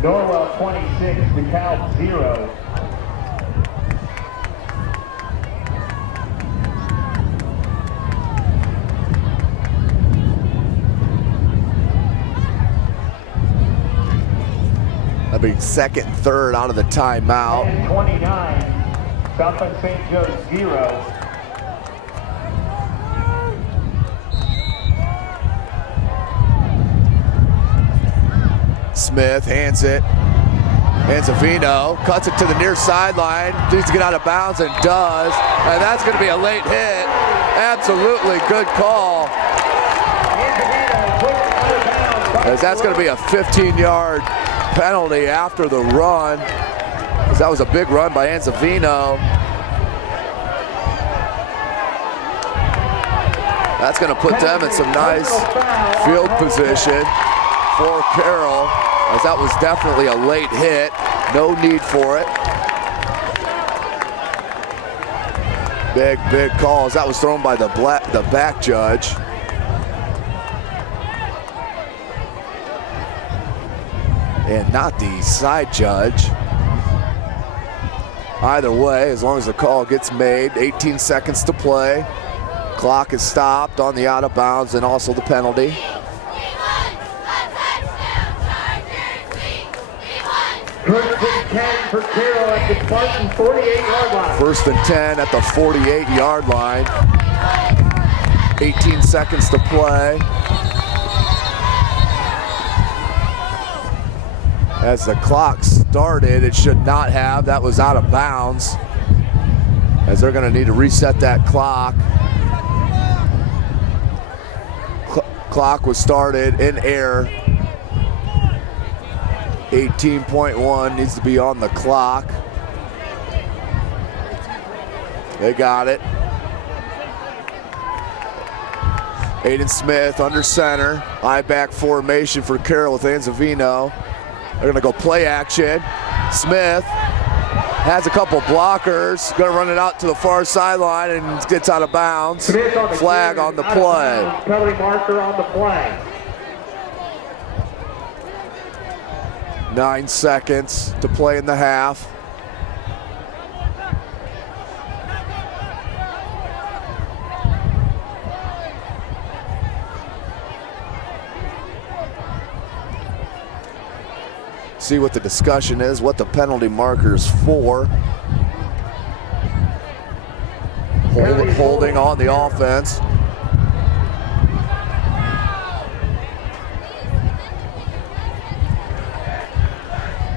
Norwell 26, DeKalb 0. That'll be 2nd and 3rd out of the timeout. 29, South Bend St. Joe's 0. Smith hands it. Anzavino cuts it to the near sideline. Needs to get out of bounds and does. And that's going to be a late hit. Absolutely good call. As that's going to be a 15-yard penalty after the run. That was a big run by Anzavino. That's going to put them in some nice field position for Carroll, as that was definitely a late hit. No need for it. Big calls. That was thrown by the back judge. And not the side judge. Either way, as long as the call gets made, 18 seconds to play. Clock is stopped on the out of bounds and also the penalty. First and 10 for Carroll at the Spartan 48-yard line. First and 10 at the 48-yard line. 18 seconds to play. As the clock started, it should not have. That was out of bounds, as they're going to need to reset that clock. Clock was started in air. 18.1 needs to be on the clock. They got it. Aiden Smith under center. High back formation for Carroll with Anzavino. They're gonna go play action. Smith has a couple blockers. Gonna run it out to the far sideline and gets out of bounds. Flag on the play. Penalty marker on the play. 9 seconds to play in the half. See what the discussion is, what the penalty marker's for. Holding on the offense.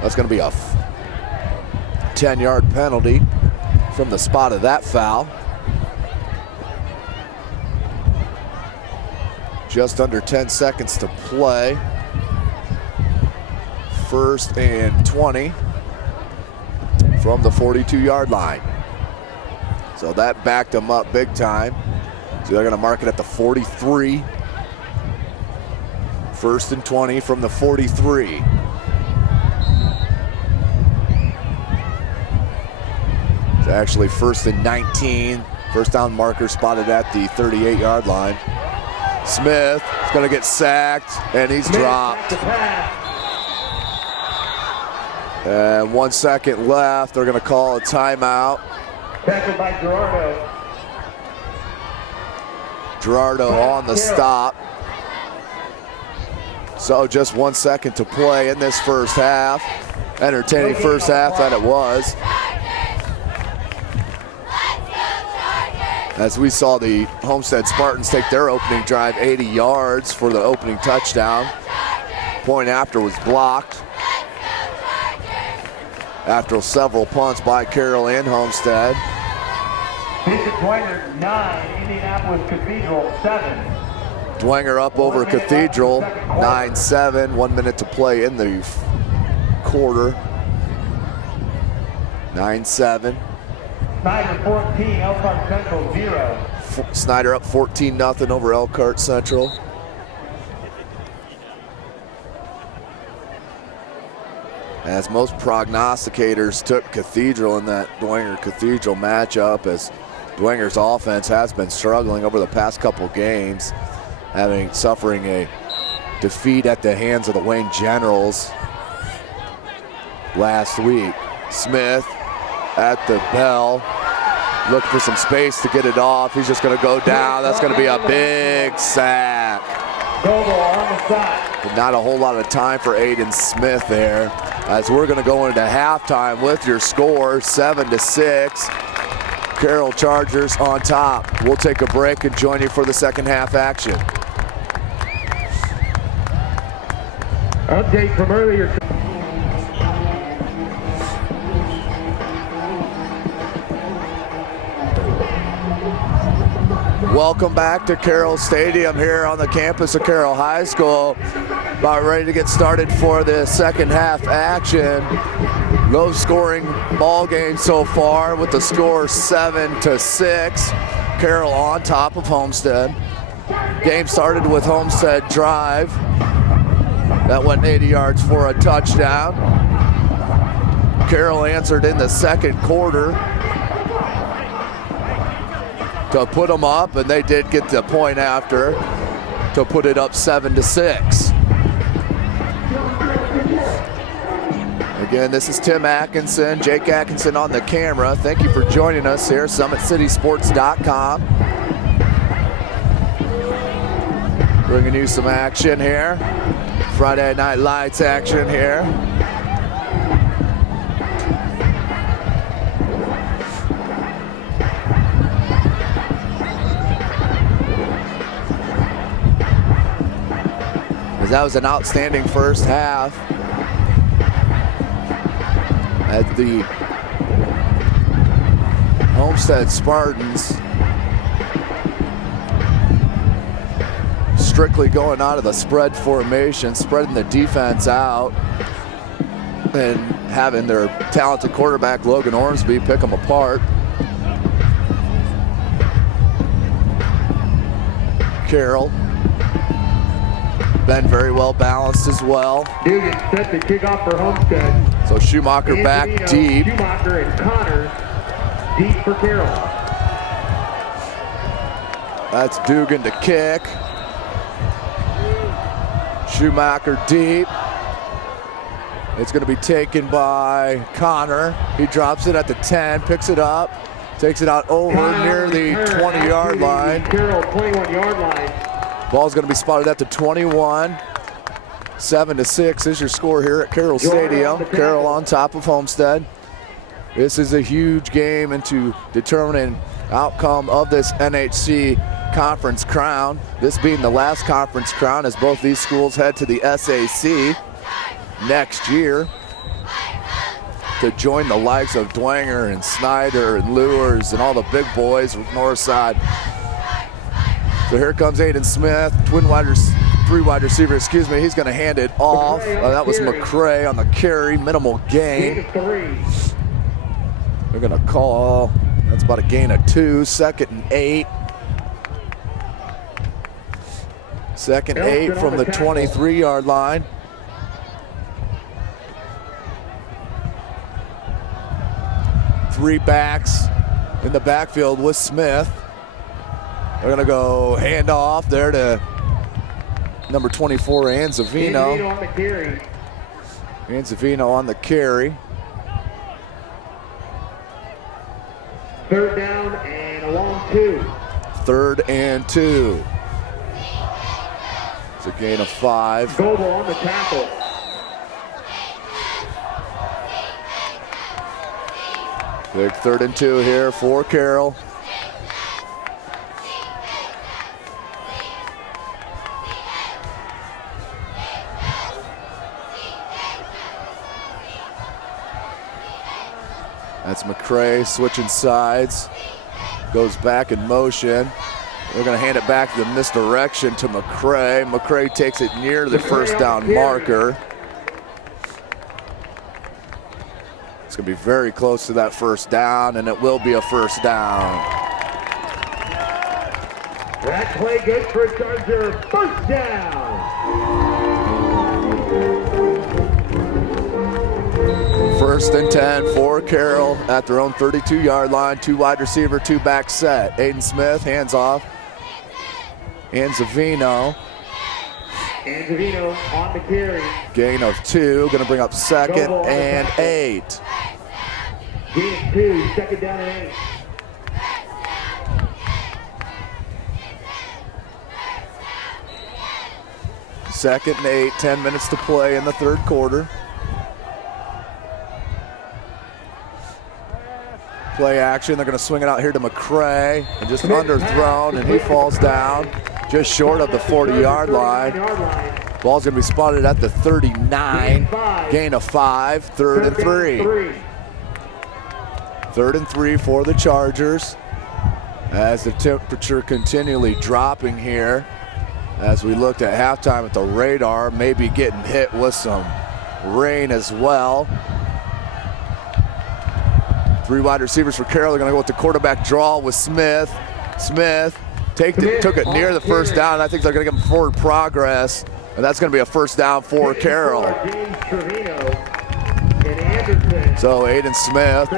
That's going to be a 10-yard penalty from the spot of that foul. Just under 10 seconds to play. First and 20 from the 42-yard line. So that backed them up big time. So they're going to mark it at the 43. First and 20 from the 43. It's actually first and 19. First down marker spotted at the 38-yard line. Smith is going to get sacked, and he's dropped. And 1 second left. They're going to call a timeout. Tackled by Gerardo. Gerardo on the stop. So just 1 second to play in this first half. Entertaining first half that it was. As we saw the Homestead Spartans take their opening drive 80 yards for the opening touchdown. Point after was blocked after several punts by Carroll and Homestead. Bishop Dwenger 9, Indianapolis Cathedral 7. Dwenger up over Cathedral 9-7. 1 minute to play in the quarter. 9-7. Snyder 14, Elkhart Central 0. Snyder up 14-0 over Elkhart Central. As most prognosticators took Cathedral in that Dwenger-Cathedral matchup, as Dwenger's offense has been struggling over the past couple games, suffering a defeat at the hands of the Wayne Generals last week. Smith at the bell, look for some space to get it off. He's just going to go down. That's going to be a big sack. But not a whole lot of time for Aiden Smith there, as we're going to go into halftime with your score, 7-6. Carroll Chargers on top. We'll take a break and join you for the second half action. Update from earlier. Welcome back to Carroll Stadium here on the campus of Carroll High School. About ready to get started for the second half action. Low scoring ball game so far with the score 7-6. Carroll on top of Homestead. Game started with Homestead drive. That went 80 yards for a touchdown. Carroll answered in the second quarter to put them up, and they did get the point after to put it up 7-6. Again, this is Tim Atkinson, Jake Atkinson on the camera. Thank you for joining us here, SummitCitySports.com. Bringing you some action here. Friday Night Lights action here. As that was an outstanding first half. As the Homestead Spartans strictly going out of the spread formation, spreading the defense out, and having their talented quarterback Logan Ormsby pick them apart. Carroll been very well balanced as well. Dugan set the kickoff for Homestead. So Schumacher back deep. Schumacher and Connor deep for Carroll. That's Dugan to kick. Schumacher deep. It's going to be taken by Connor. He drops it at the 10, picks it up, takes it out over near the 20-yard line. Carroll 21-yard line. Ball's going to be spotted at the 21. 7-6 is your score here at Carroll Stadium. Carroll on top of Homestead. This is a huge game into determining outcome of this NHC conference crown. This being the last conference crown as both these schools head to the SAC next year to join the likes of Dwenger and Snyder and Lures and all the big boys with Northside. So here comes Aiden Smith, three wide receiver, excuse me. He's going to hand it off. That was McCray on the carry, minimal gain. They're going to call, that's about a gain of 2, 2nd and 8. 2nd and 8 from the 23-yard line. Three backs in the backfield with Smith. They're going to go hand off there to number 24, Anzavino. Anzavino on the carry. Third down and a long 2. 3rd and 2. It's a gain of 5. Goebel on the tackle. Big 3rd and 2 here for Carroll. That's McCray switching sides. Goes back in motion. They're going to hand it back to the misdirection to McCray. McCray takes it near the first down marker. It's going to be very close to that first down, and it will be a first down. That play good for a Charger. First down. First and 10 for Carroll at their own 32-yard line. 2 wide receiver, 2 back set. Aiden Smith, hands off. Anzavino. Anzavino on the carry. Gain of 2, going to bring up 2nd and 8. Gain of 2, 2nd down and 8. Second and 8, 10 minutes to play in the third quarter. Play action, they're going to swing it out here to McCray, and just underthrown, and he falls down just short of the 40-yard line. Ball's going to be spotted at the 39, gain of 5, 3rd and 3. 3rd and 3 for the Chargers as the temperature continually dropping here. As we looked at halftime at the radar, maybe getting hit with some rain as well. Three wide receivers for Carroll. They're going to go with the quarterback draw with Smith. Smith took it near the first down. I think they're going to give him forward progress, and that's going to be a first down for Carroll. So Aiden Smith,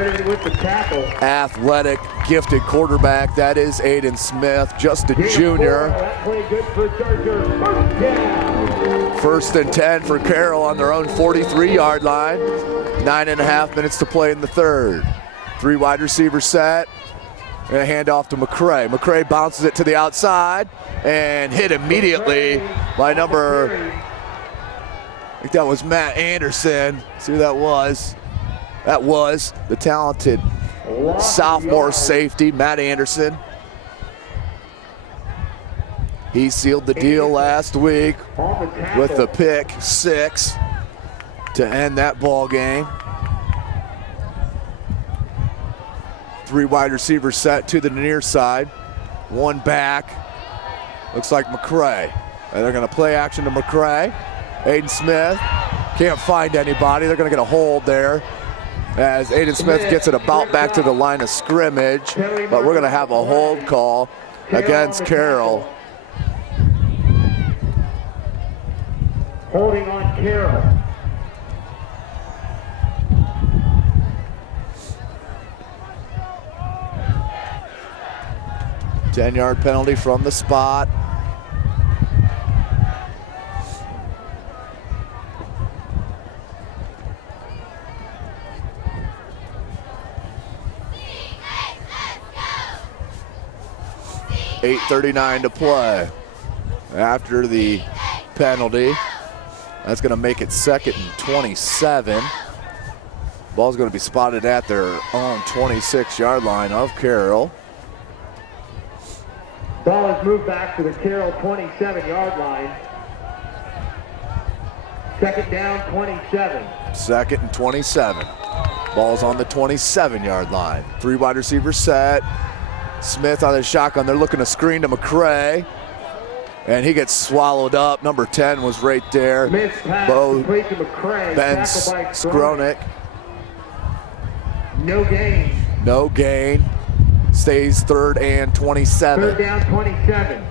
athletic, gifted quarterback. That is Aiden Smith, just a junior. First and 10 for Carroll on their own 43-yard line. 9.5 minutes to play in the third. Three wide receivers set. And a handoff to McCray. McCray bounces it to the outside and hit immediately by number, I think that was Matt Anderson. See who that was? That was the talented sophomore safety, Matt Anderson. He sealed the deal last week with the pick 6 to end that ball game. Three wide receivers set to the near side. One back. Looks like McCray. And they're going to play action to McCray. Aiden Smith can't find anybody. They're going to get a hold there as Aiden Smith gets it about back to the line of scrimmage. But we're going to have a hold call against Carroll. Holding on Carroll. 10-yard penalty from the spot. .8:39 to play. After the penalty, that's going to make it 2nd and 27. Ball's going to be spotted at their own 26-yard line of Carroll. Ball is moved back to the Carroll 27-yard line. 2nd down, 27. 2nd and 27. Ball's on the 27-yard line. Three wide receivers set. Smith on the shotgun. They're looking to screen to McCray. And he gets swallowed up. Number 10 was right there. Bo Ben Skronik. No gain. No gain. Stays 3rd and 27. 3rd down, 27.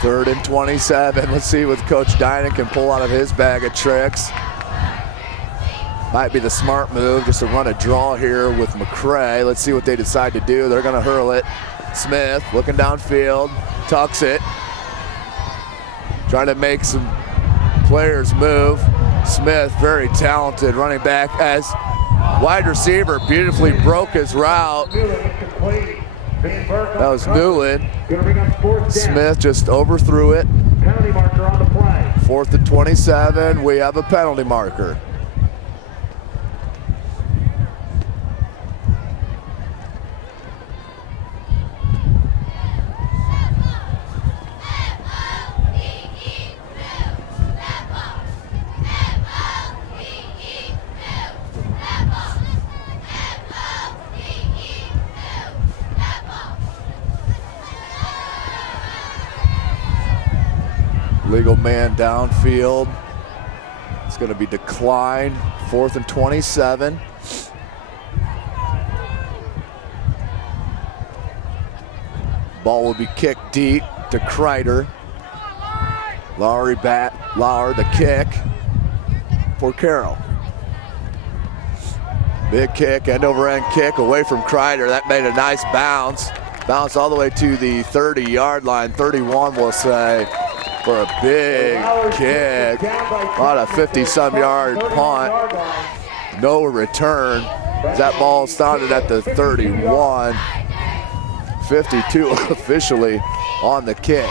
Third and 27. Let's see what Coach Dynan can pull out of his bag of tricks. Might be the smart move just to run a draw here with McCray. Let's see what they decide to do. They're going to hurl it. Smith looking downfield, tucks it. Trying to make some players move. Smith, very talented running back as wide receiver, beautifully broke his route. That was Newland. Smith just overthrew it. Penalty marker on the play. 4th and 27, we have a penalty marker. Legal man downfield. It's going to be declined. 4th and 27. Ball will be kicked deep to Kreider. Lowry the kick for Carroll. Big kick, end over end kick away from Kreider. That made a nice bounce. Bounce all the way to the 30-yard line. 31 we'll say. For a big kick, about a 50-some-yard punt, no return. That ball started at the 31, 52 officially on the kick.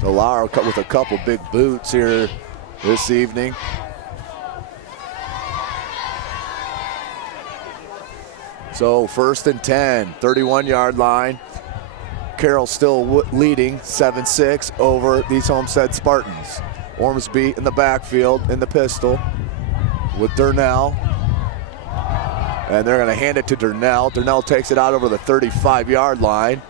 So Lauer with a couple big boots here this evening. So 1st and 10, 31-yard line. Carroll still leading 7-6 over these Homestead Spartans. Ormsby in the backfield in the pistol with Durnell. And they're going to hand it to Durnell. Durnell takes it out over the 35-yard line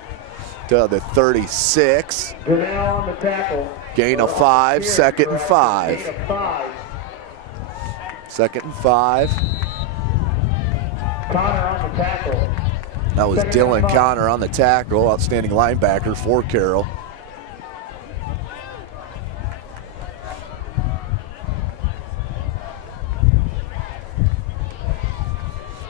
to the 36. Durnell on the tackle. Gain of 5, 2nd and 5. Gain of 5. 2nd and 5. Connor on the tackle. That was Dylan Connor on the tackle, outstanding linebacker for Carroll.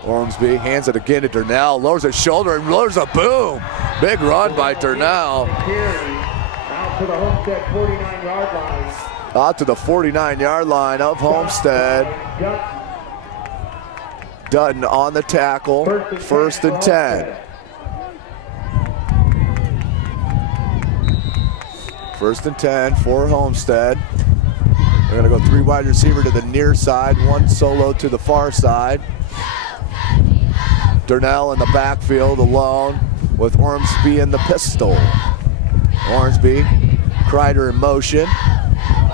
Ormsby hands it again to Durnell, lowers his shoulder and lowers a boom. Big run by Durnell. Out to the Homestead 49-yard line. Out to the 49-yard line of Homestead. Dutton on the tackle, 1st and 10. 1st and 10 for Homestead. They're gonna go 3 wide receiver to the near side, 1 solo to the far side. Durnell in the backfield alone with Ormsby in the pistol. Ormsby, Kreider in motion,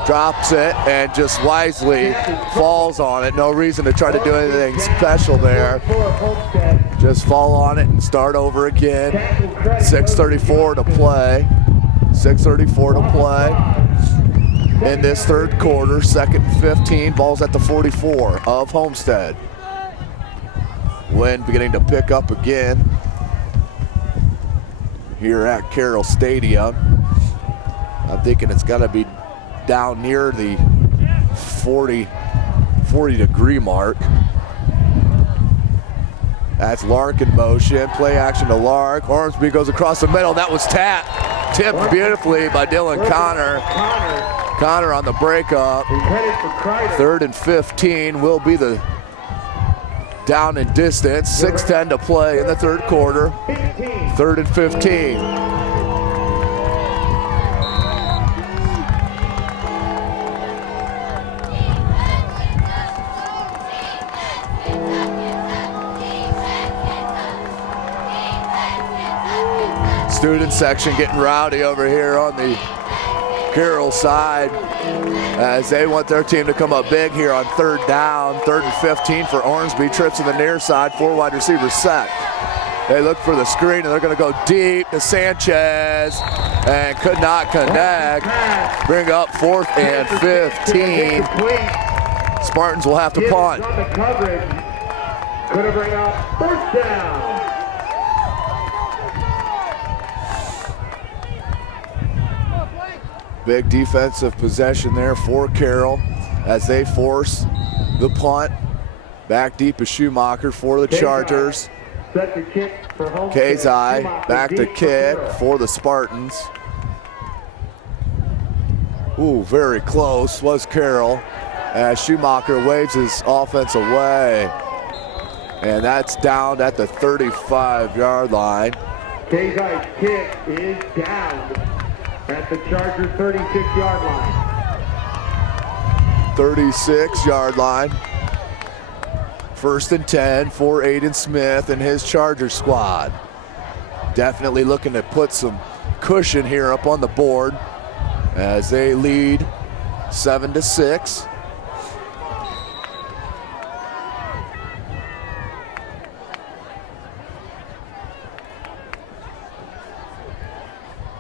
drops it and just wisely falls on it. No reason to try to do anything special there. Just fall on it and start over again. 6:34 to play. 6:34 to play in this 3rd quarter. 2nd and 15, ball's at the 44 of Homestead. Wind beginning to pick up again here at Carroll Stadium. I'm thinking it's got to be down near the 40 degree mark. That's Lark in motion, play action to Lark. Ormsby goes across the middle, that was tipped beautifully by Dylan Connor. Connor on the breakup. 3rd and 15 will be the down in distance. 6:10 to play in the 3rd quarter. 3rd and 15. Student section getting rowdy over here on the Carroll side as they want their team to come up big here on 3rd down. 3rd and 15 for Ormsby. Trips to the near side, 4 wide receivers set. They look for the screen and they're going to go deep to Sanchez and could not connect. Bring up 4th and 15. Spartans will have to punt. Could have bring out 1st down. Big defensive possession there for Carroll as they force the punt. Back deep is Schumacher for the Chargers. Kazai back to kick for the Spartans. Ooh, very close was Carroll as Schumacher waves his offense away. And that's down at the 35-yard line. Kazai's kick is down at the Chargers 36-yard line. 36-yard line. 1st and 10 for Aiden Smith and his Charger squad. Definitely looking to put some cushion here up on the board as they lead 7-6.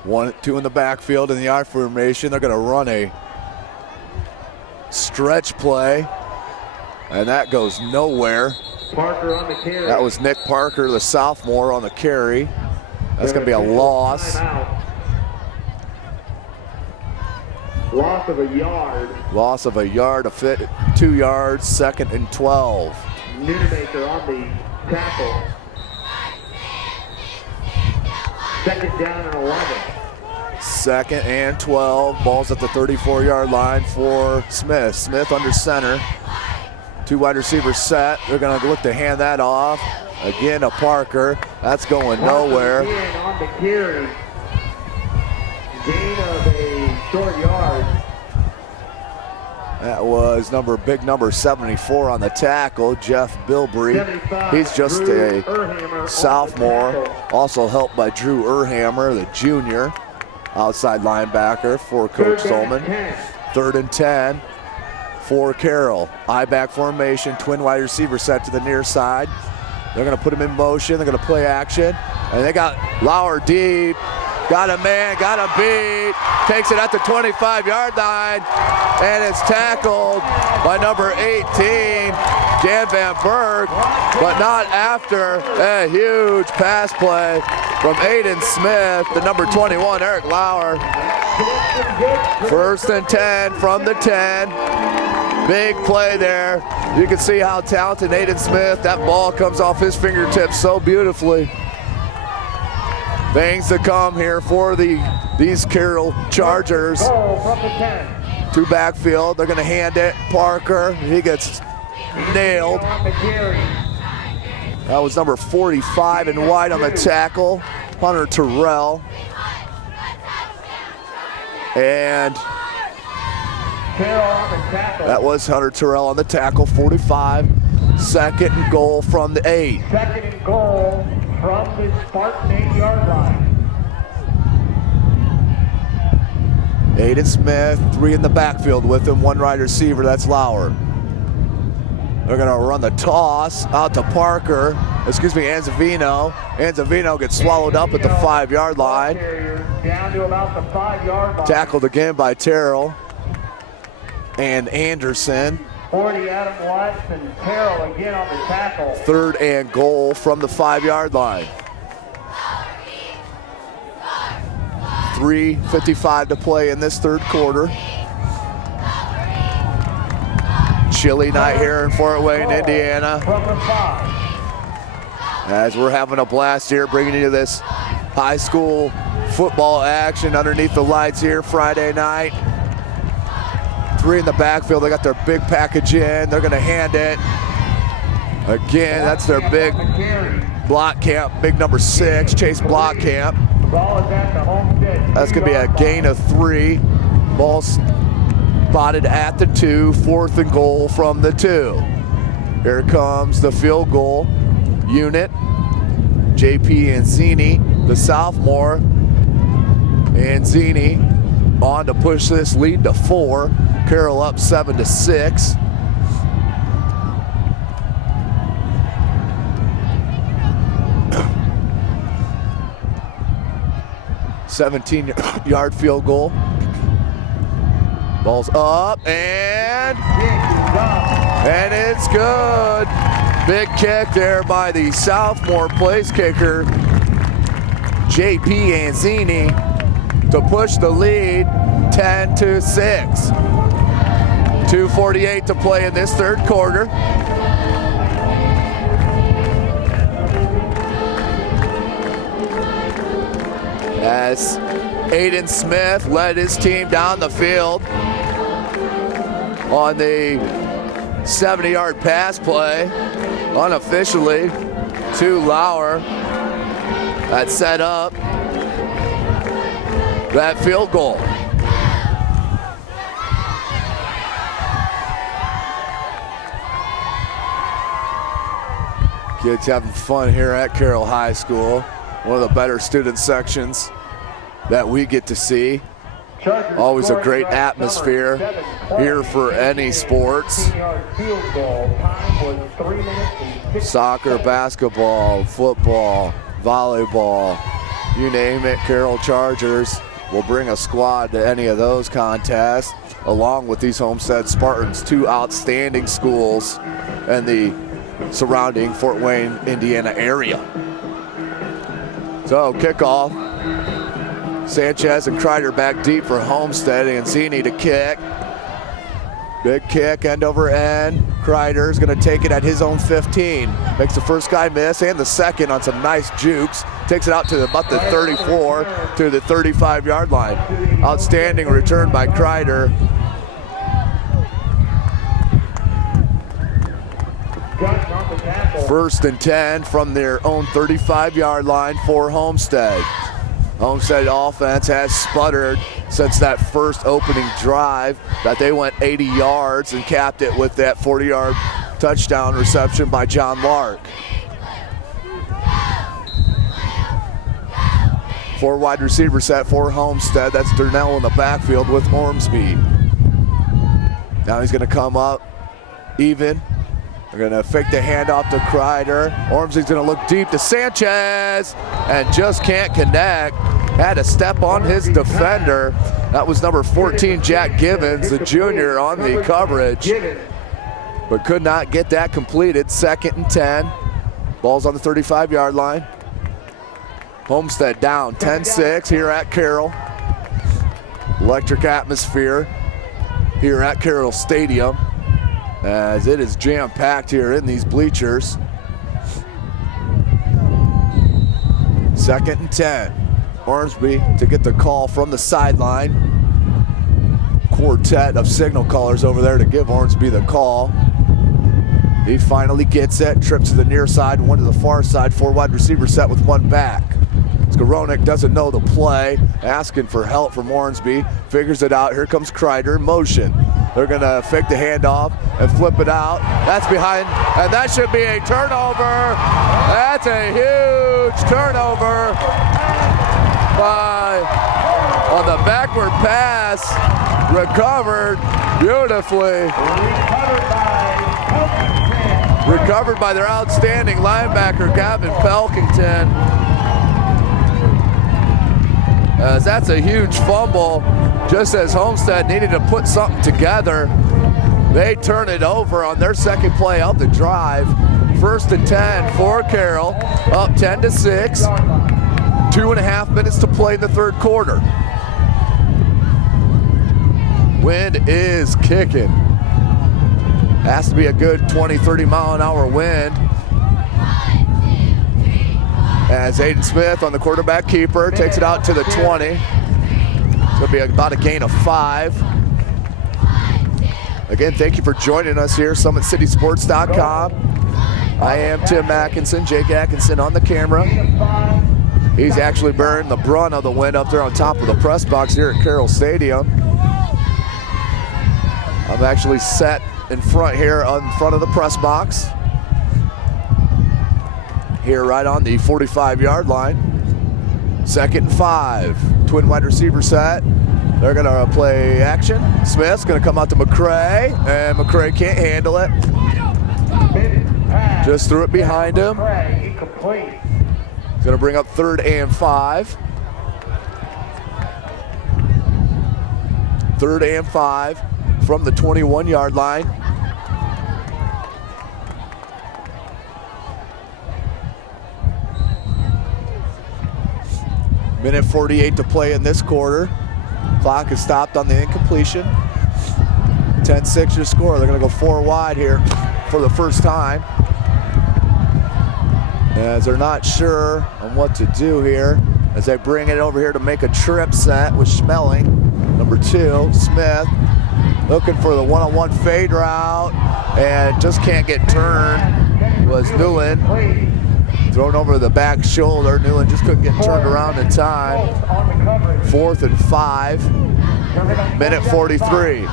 One, two in the backfield in the I formation. They're going to run a stretch play, and that goes nowhere. Parker on the carry. That was Nick Parker, the sophomore, on the carry. That's going to be a loss. Loss of a yard. Loss of a yard, a fit, 2 yards, 2nd and 12. Nunemaker on the tackle. 2nd down and 11. 2nd and 12. Ball's at the 34-yard line for Smith. Smith under center. 2 wide receivers set. They're going to look to hand that off. Again to Parker. That's going nowhere. Again on the carry. Gain of a short yard. That was big number 74 on the tackle, Jeff Bilbrey. He's just a sophomore, also helped by Drew Urhammer, the junior, outside linebacker for Coach Zolman. 3rd and 10 for Carroll. I-back formation, twin wide receiver set to the near side. They're gonna put him in motion. They're gonna play action. And they got Lauer deep. Got a man, got a beat. Takes it at the 25-yard line. And it's tackled by number 18, Dan Van Berg. But not after a huge pass play from Aiden Smith, the number 21, Eric Lauer. 1st and 10 from the 10. Big play there. You can see how talented Aiden Smith, that ball comes off his fingertips so beautifully. Things to come here for these Carroll Chargers. To backfield, they're gonna hand it. Parker, he gets nailed. That was number 45 and wide on the tackle, Hunter Terrell. And that was Hunter Terrell on the tackle, 45. 2nd and goal from the 8. 2nd and goal from the Spartan 8-yard line. Aiden Smith, 3 in the backfield with him, 1 wide receiver, that's Lauer. They're gonna run the toss out to Parker, Anzavino. Anzavino gets swallowed up at the 5-yard line. Down to about the 5-yard line. Tackled again by Terrell and Anderson. 40 Adam Watts and Carroll again on the tackle. 3rd and goal from the 5-yard line. 3:55 to play in this 3rd quarter. Chilly night here in Fort Wayne, Indiana. From the 5. As we're having a blast here, bringing you this high school football action underneath the lights here Friday night. 3 in the backfield. They got their big package in. They're going to hand it. Again, that's their big block camp, big number 6, Chase Block Camp. That's going to be a gain of 3. Ball spotted at the 2, 4th and goal from the 2. Here comes the field goal unit. JP Anzini, the sophomore. Anzini on to push this lead to 4. Carroll up 7-6. (17-yard field goal. Ball's up and it's good. Big kick there by the sophomore place kicker, JP Anzini, to push the lead 10-6. 2:48 to play in this 3rd quarter. As Aiden Smith led his team down the field on the 70-yard pass play, unofficially, to Lauer. That set up that field goal. Kids having fun here at Carroll High School. One of the better student sections that we get to see. Always a great atmosphere here for any sports. Soccer, basketball, football, volleyball, you name it, Carroll Chargers will bring a squad to any of those contests, along with these Homestead Spartans, 2 outstanding schools in the surrounding Fort Wayne, Indiana area. So kickoff. Sanchez and Kreider back deep for Homestead. Anzini to kick. Big kick, end over end. Kreider's gonna take it at his own 15. Makes the first guy miss and the second on some nice jukes. Takes it out to about the 34 to the 35-yard line. Outstanding return by Kreider. First and 10 from their own 35-yard line for Homestead. Homestead offense has sputtered since that first opening drive that they went 80 yards and capped it with that 40-yard touchdown reception by John Lark. 4 wide receiver set for Homestead. That's Durnell in the backfield with Ormsby. Now he's going to come up even They're gonna fake the handoff to Kreider. Ormsby's gonna look deep to Sanchez and just can't connect. Had to step on his defender. That was number 14, Jack Givens, the junior, on the coverage, but could not get that completed. 2nd and 10. Ball's on the 35-yard line. Homestead down 10-6 here at Carroll. Electric atmosphere here at Carroll Stadium, as it is jam-packed here in these bleachers. 2nd and 10. Ormsby to get the call from the sideline. Quartet of signal callers over there to give Ormsby the call. He finally gets it, trips to the near side, one to the far side, 4 wide receiver set with 1 back. Skowronek doesn't know the play, asking for help from Ormsby, figures it out. Here comes Kreider in motion. They're gonna fake the handoff and flip it out. That's behind, and that should be a turnover. That's a huge turnover on the backward pass, recovered beautifully. Recovered by their outstanding linebacker, Gavin Pelkington. As that's a huge fumble, just as Homestead needed to put something together. They turn it over on their second play of the drive. 1st and 10 for Carroll, up 10-6. 2.5 minutes to play in the 3rd quarter. Wind is kicking. Has to be a good 20-30 mile an hour wind. As Aiden Smith on the quarterback keeper takes it out to the 20. It's going to be about a gain of 5. Again, thank you for joining us here, SummitCitySports.com. I am Tim Atkinson, Jake Atkinson on the camera. He's actually bearing the brunt of the wind up there on top of the press box here at Carroll Stadium. I'm actually set in front here, in front of the press box. Here right on the 45-yard line. 2nd and 5. Twin wide receiver set. They're gonna play action. Smith's gonna come out to McCray, and McCray can't handle it. Just threw it behind him. He's gonna bring up 3rd and 5. 3rd and 5 from the 21-yard line. Minute 48 to play in this quarter. Clock is stopped on the incompletion. 10-6 your score. They're gonna go 4 wide here for the first time, as they're not sure on what to do here, as they bring it over here to make a trip set with Schmeling. Number 2, Smith, looking for the one-on-one fade route, and just can't get turned. Was Newland. Thrown over the back shoulder. Newland just couldn't get turned around in time. 4th and 5. Minute 43.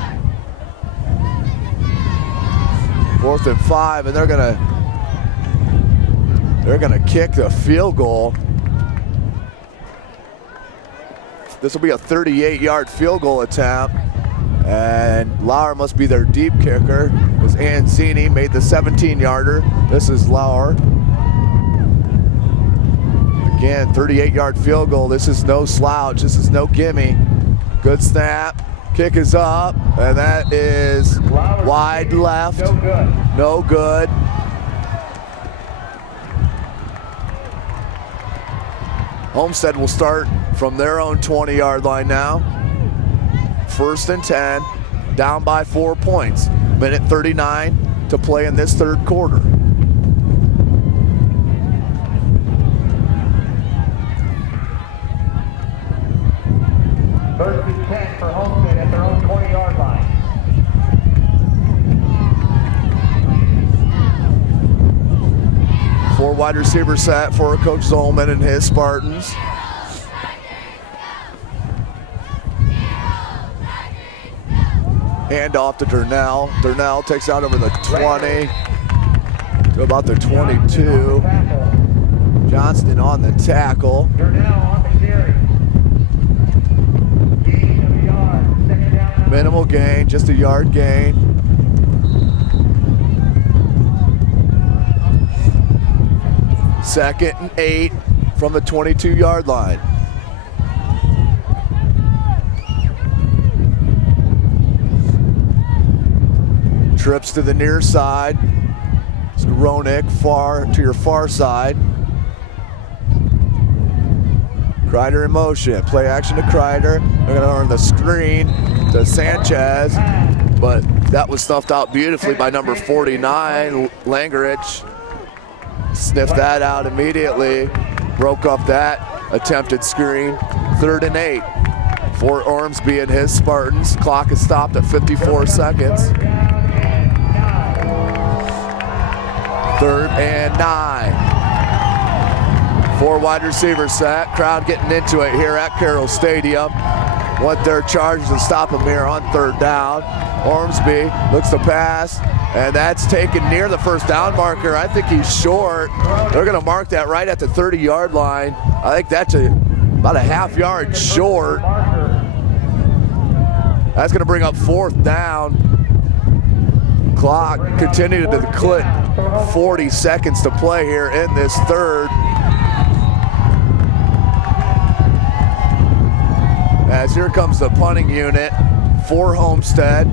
4th and 5, and they're gonna kick the field goal. This will be a 38-yard field goal attempt, and Lauer must be their deep kicker. It was Anzini, made the 17-yarder. This is Lauer. Again, 38-yard field goal. This is no slouch. This is no gimme. Good snap. Kick is up, and that is wide left. No good. Homestead will start from their own 20-yard line now. 1st and 10, down by 4 points. Minute 39 to play in this 3rd quarter. First and 10 for Homestead at their own 20-yard line. Four wide receiver set for Coach Zolman and his Spartans. Hand off to Durnell. Durnell takes out over the 20 to about the 22. Johnston on the tackle. Durnell on the carry. Gain of a yard. Second down. Minimal gain, just a yard gain. 2nd and 8 from the 22-yard line. Trips to the near side. Skowronek far to your far side. Kreider in motion. Play action to Kreider. They're going to earn the screen to Sanchez, but that was snuffed out beautifully by number 49, Langerich. Sniffed that out immediately. Broke off that attempted screen. 3rd and 8 for Ormsby and his Spartans. Clock is stopped at 54 seconds. 3rd and 9. 4 wide receiver set. Crowd getting into it here at Carroll Stadium. Want their charges to stop him here on 3rd down. Ormsby looks to pass, and that's taken near the first down marker. I think he's short. They're going to mark that right at the 30-yard line. I think that's about a half yard short. That's going to bring up 4th down. Clock continued to click. 40 seconds to play here in this 3rd. As here comes the punting unit for Homestead.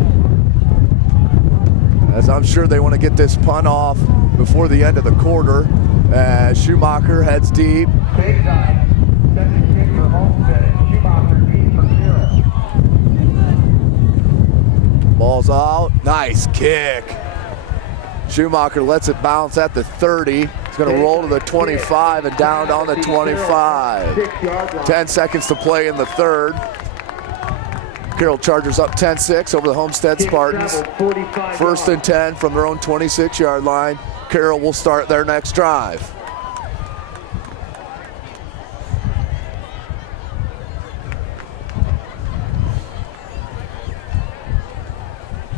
As I'm sure they want to get this punt off before the end of the quarter. As Schumacher heads deep. Big time. Second kick for Homestead. Schumacher deep for Carroll. Ball's out. Nice kick. Schumacher lets it bounce at the 30. He's going to roll to the 25 and down on the 25. 10 seconds to play in the 3rd. Carroll Chargers up 10-6 over the Homestead Spartans. 1st and 10 from their own 26-yard line. Carroll will start their next drive.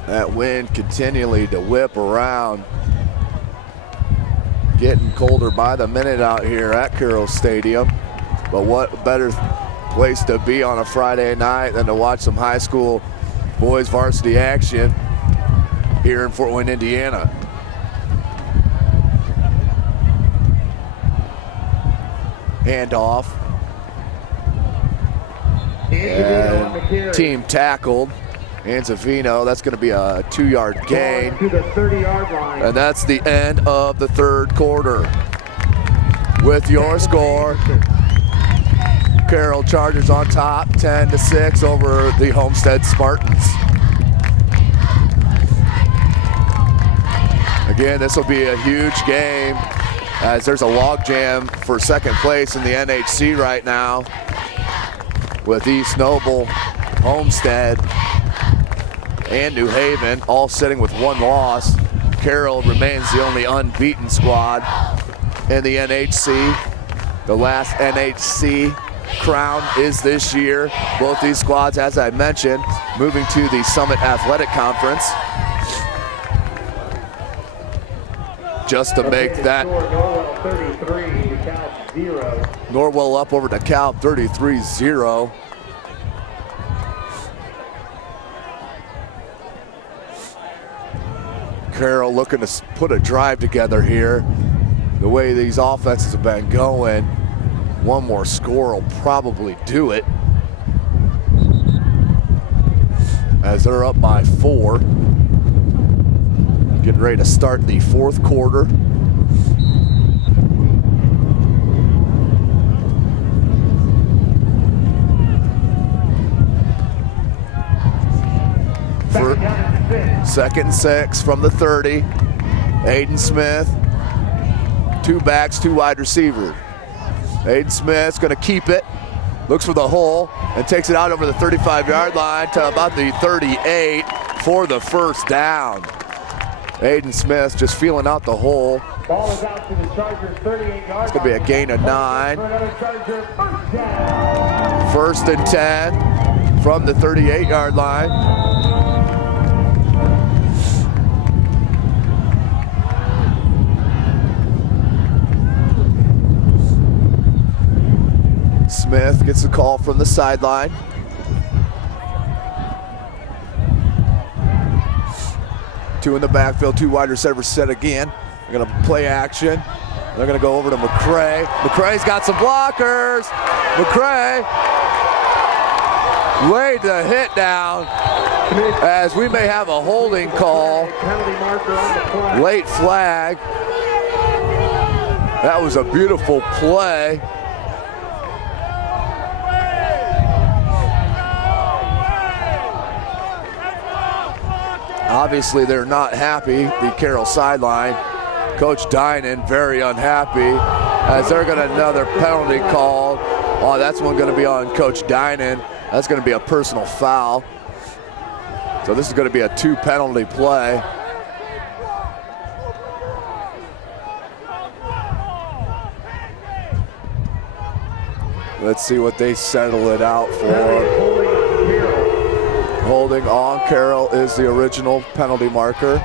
That wind continually to whip around. Getting colder by the minute out here at Carroll Stadium. But what better place to be on a Friday night than to watch some high school boys varsity action here in Fort Wayne, Indiana. Handoff. And team tackled. Anzavino, that's going to be a 2-yard gain. To the 30-yard line. And that's the end of the 3rd quarter. With your score, Carroll Chargers on top, 10-6 over the Homestead Spartans. Again, this will be a huge game as there's a logjam for 2nd place in the NHC right now with East Noble, Homestead, and New Haven all sitting with 1 loss. Carroll remains the only unbeaten squad in the NHC. The last NHC crown is this year. Both these squads, as I mentioned, moving to the Summit Athletic Conference. Just to make that Norwell 33, DeKalb 0. Norwell up over DeKalb 33-0. Carroll looking to put a drive together here. The way these offenses have been going, one more score will probably do it. As they're up by 4. Getting ready to start the 4th quarter. For 2nd and 6 from the 30. Aiden Smith. 2 backs, 2 wide receivers. Aiden Smith's going to keep it. Looks for the hole and takes it out over the 35-yard line to about the 38 for the 1st down. Aiden Smith just feeling out the hole. Ball is out to the Chargers 38 yards. It's going to be a gain of 9. 1st and 10 from the 38-yard line. Smith gets a call from the sideline. Two in the backfield, 2 wide receivers set again. They're going to play action. They're gonna go over to McCray. McCray's got some blockers. McCray laid the hit down as we may have a holding call. Late flag. That was a beautiful play. Obviously, they're not happy, the Carroll sideline. Coach Dinan very unhappy as they're going to another penalty call. Oh, that's one going to be on Coach Dinan. That's going to be a personal foul. So this is going to be a 2-penalty play. Let's see what they settle it out for. Holding on Carroll is the original penalty marker.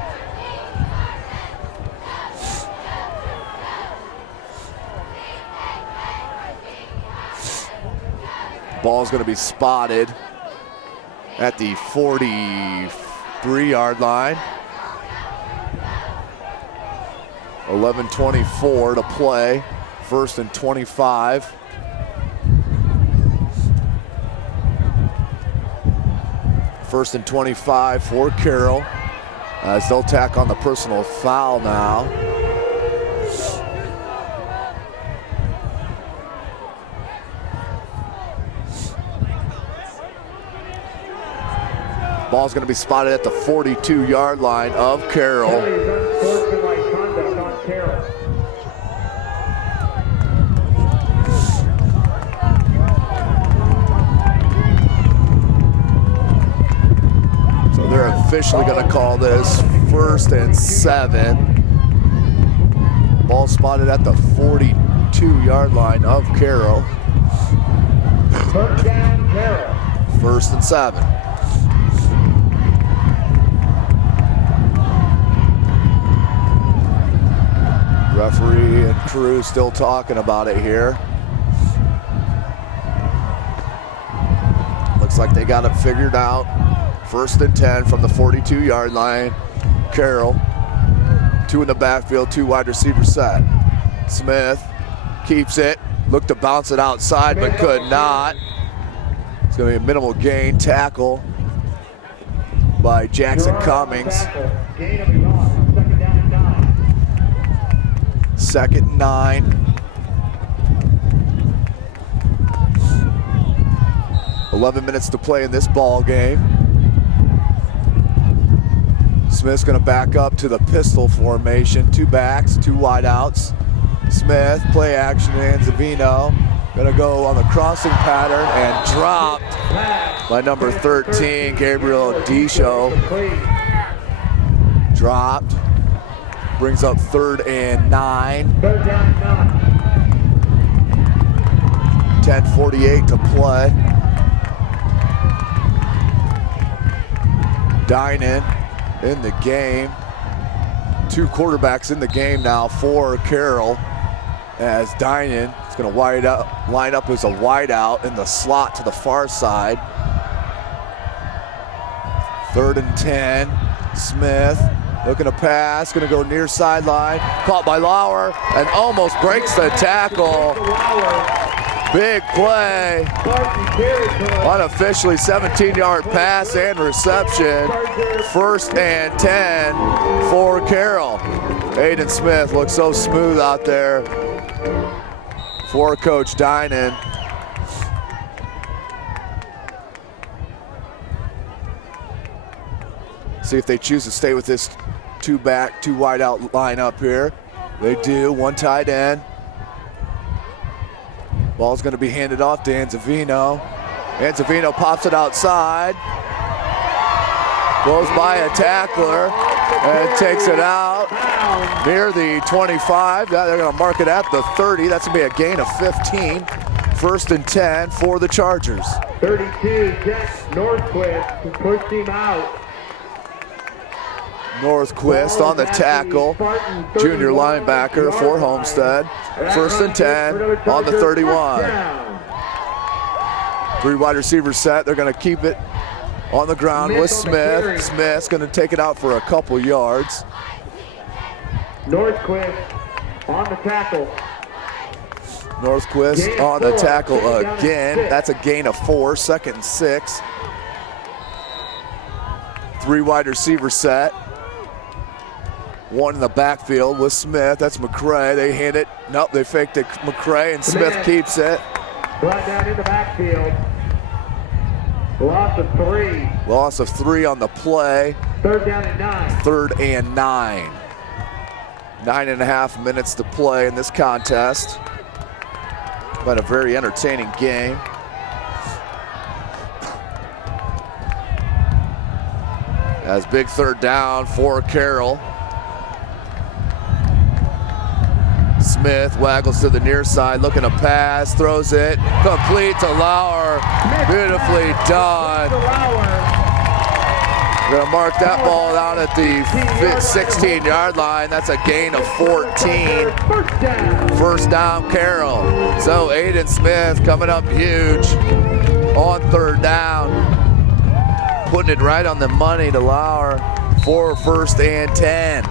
Ball's going to be spotted at the 43-yard line. 11:24 to play. 1st and 25. First and 25 for Carroll as they'll tack on the personal foul now. Ball's going to be spotted at the 42-yard line of Carroll. They're officially going to call this 1st and 7. Ball spotted at the 42-yard line of Carroll. 1st and 7. Referee and crew still talking about it here. Looks like they got it figured out. 1st and 10 from the 42-yard line. Carroll, 2 in the backfield, 2 wide receiver set. Smith keeps it, looked to bounce it outside but could not. It's going to be a minimal gain tackle by Jackson Cummings. 2nd and 9. 11 minutes to play in this ball game. Smith's going to back up to the pistol formation. 2 backs, 2 wideouts. Smith, play action, and Zavino going to go on the crossing pattern and dropped by number 13, Gabriel Disho. Dropped. Brings up 3rd and 9. 10:48 to play. Dinan in the game. 2 quarterbacks in the game now for Carroll as Dinan is going to line up as a wideout in the slot to the far side. 3rd and 10. Smith looking to pass, going to go near sideline. Caught by Lauer and almost breaks the tackle. Big play. Unofficially 17-yard pass and reception. 1st and 10 for Carroll. Aiden Smith looks so smooth out there for Coach Dinan. See if they choose to stay with this 2 back, 2 wide out lineup here. They do. 1 tight end. Ball's going to be handed off to Anzavino. Anzavino pops it outside. Goes by a tackler and takes it out near the 25. Now they're going to mark it at the 30. That's going to be a gain of 15. 1st and 10 for the Chargers. 32, Jack Northquist, who pushed him out. Northquist on the tackle, junior linebacker for Homestead. 1st and 10 on the 31. 3 wide receivers set. They're going to keep it on the ground with Smith. Smith's going to take it out for a couple yards. Northquist On the tackle. Northquist Gain of on the 4, tackle second down and again. 6. That's a gain of 4, 2nd and 6. 3 wide receiver set. 1 in the backfield with Smith. That's McCray. They hand it. Nope, they faked it. McCray, and Smith keeps it. Brought down in the backfield. Loss of 3. Loss of 3 on the play. 3rd down and 9. 3rd and 9. 9.5 minutes to play in this contest. Been a very entertaining game. As big 3rd down for Carroll. Smith waggles to the near side, looking to pass, throws it, complete to Lauer. Beautifully done. Gonna mark that ball out at the 16-yard line. That's a gain of 14. First down, Carroll. So Aiden Smith coming up huge on 3rd down. Putting it right on the money to Lauer for 1st and 10.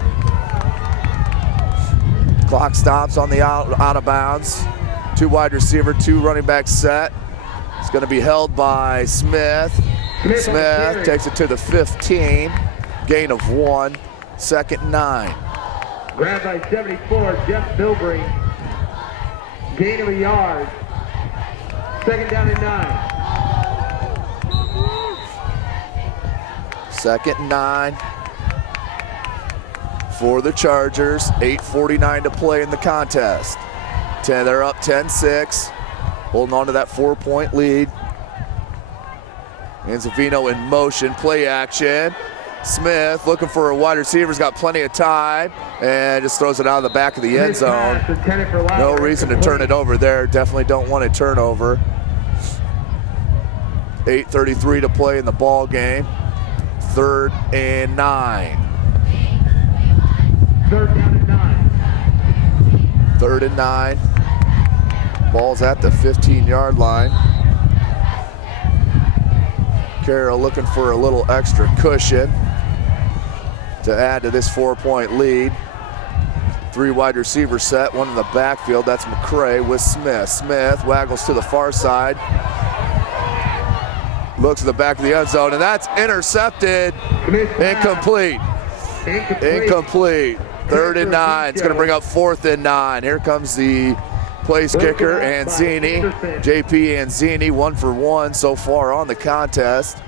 Clock stops on the out of bounds. 2 wide receiver, 2 running back set. It's going to be held by Smith. Smith takes it to the 15. Gain of 1. 2nd and 9. Grabbed by 74, Jeff Bilbrey. Gain of a yard. 2nd down and 9. 2nd and 9 for the Chargers. 8:49 to play in the contest. They're up 10-6, holding on to that 4-point lead. Anzavino in motion, play action. Smith looking for a wide receiver, he's got plenty of time, and just throws it out of the back of the end zone. No reason to turn it over there. Definitely don't want a turnover. 8:33 to play in the ball game. 3rd and 9. 3rd down and 9. 3rd and 9. Ball's at the 15-yard line. Carroll looking for a little extra cushion to add to this 4-point lead. 3 wide receiver set, 1 in the backfield. That's McCray with Smith. Smith waggles to the far side. Looks at the back of the end zone, and that's intercepted. Incomplete. Incomplete. 3rd and 9. It's going to bring up 4th and 9. Here comes the place kicker, Anzini. JP Anzini, 1 for 1 so far on the contest.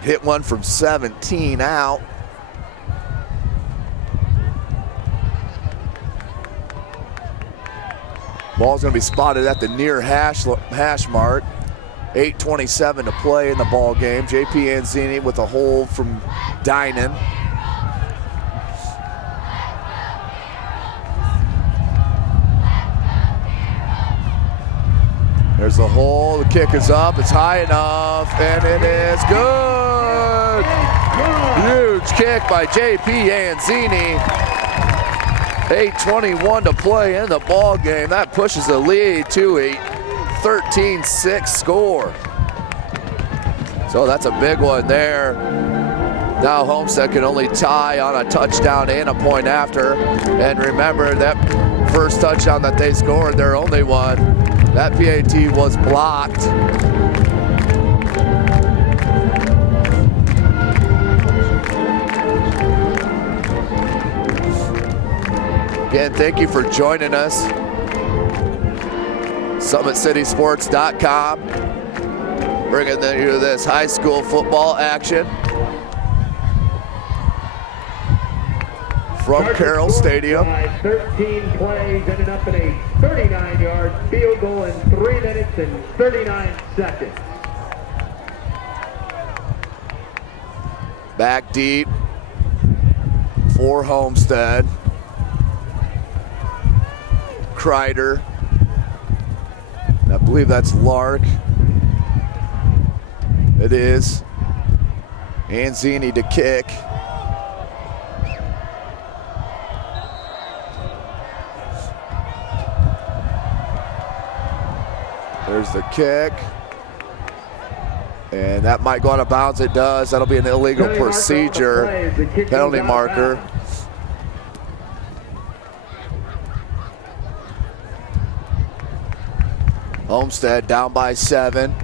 Hit one from 17 out. Ball's going to be spotted at the near hash mark. 8:27 to play in the ball game. JP Anzini with a hold from Dinan. There's the hole, the kick is up, it's high enough, and it is good! Huge kick by JP Anzini. 8:21 to play in the ball game. That pushes the lead to a 13-6 score. So that's a big one there. Now Homestead can only tie on a touchdown and a point after. And remember that first touchdown that they scored, their only one, that PAT was blocked. Again, thank you for joining us. SummitCitySports.com, bringing you this high school football action from Carroll Stadium. 13 plays, ended up in a 39-yard field goal in 3 minutes and 39 seconds. Back deep for Homestead. Kreider. I believe that's Lark. It is. Anzini to kick. There's the kick. And that might go out of bounds. It does. That'll be an illegal procedure. Penalty marker. Homestead down by 7.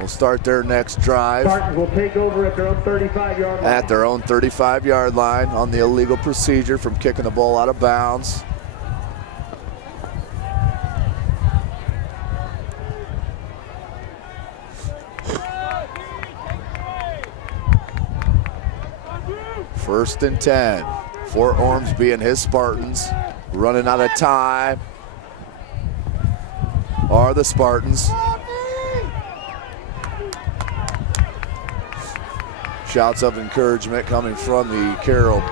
Will start their next drive. Spartans will take over at their own 35-yard line. At their own 35-yard line on the illegal procedure from kicking the ball out of bounds. First and 10 for Ormsby and his Spartans. Running out of time are the Spartans. Shouts of encouragement coming from the Carroll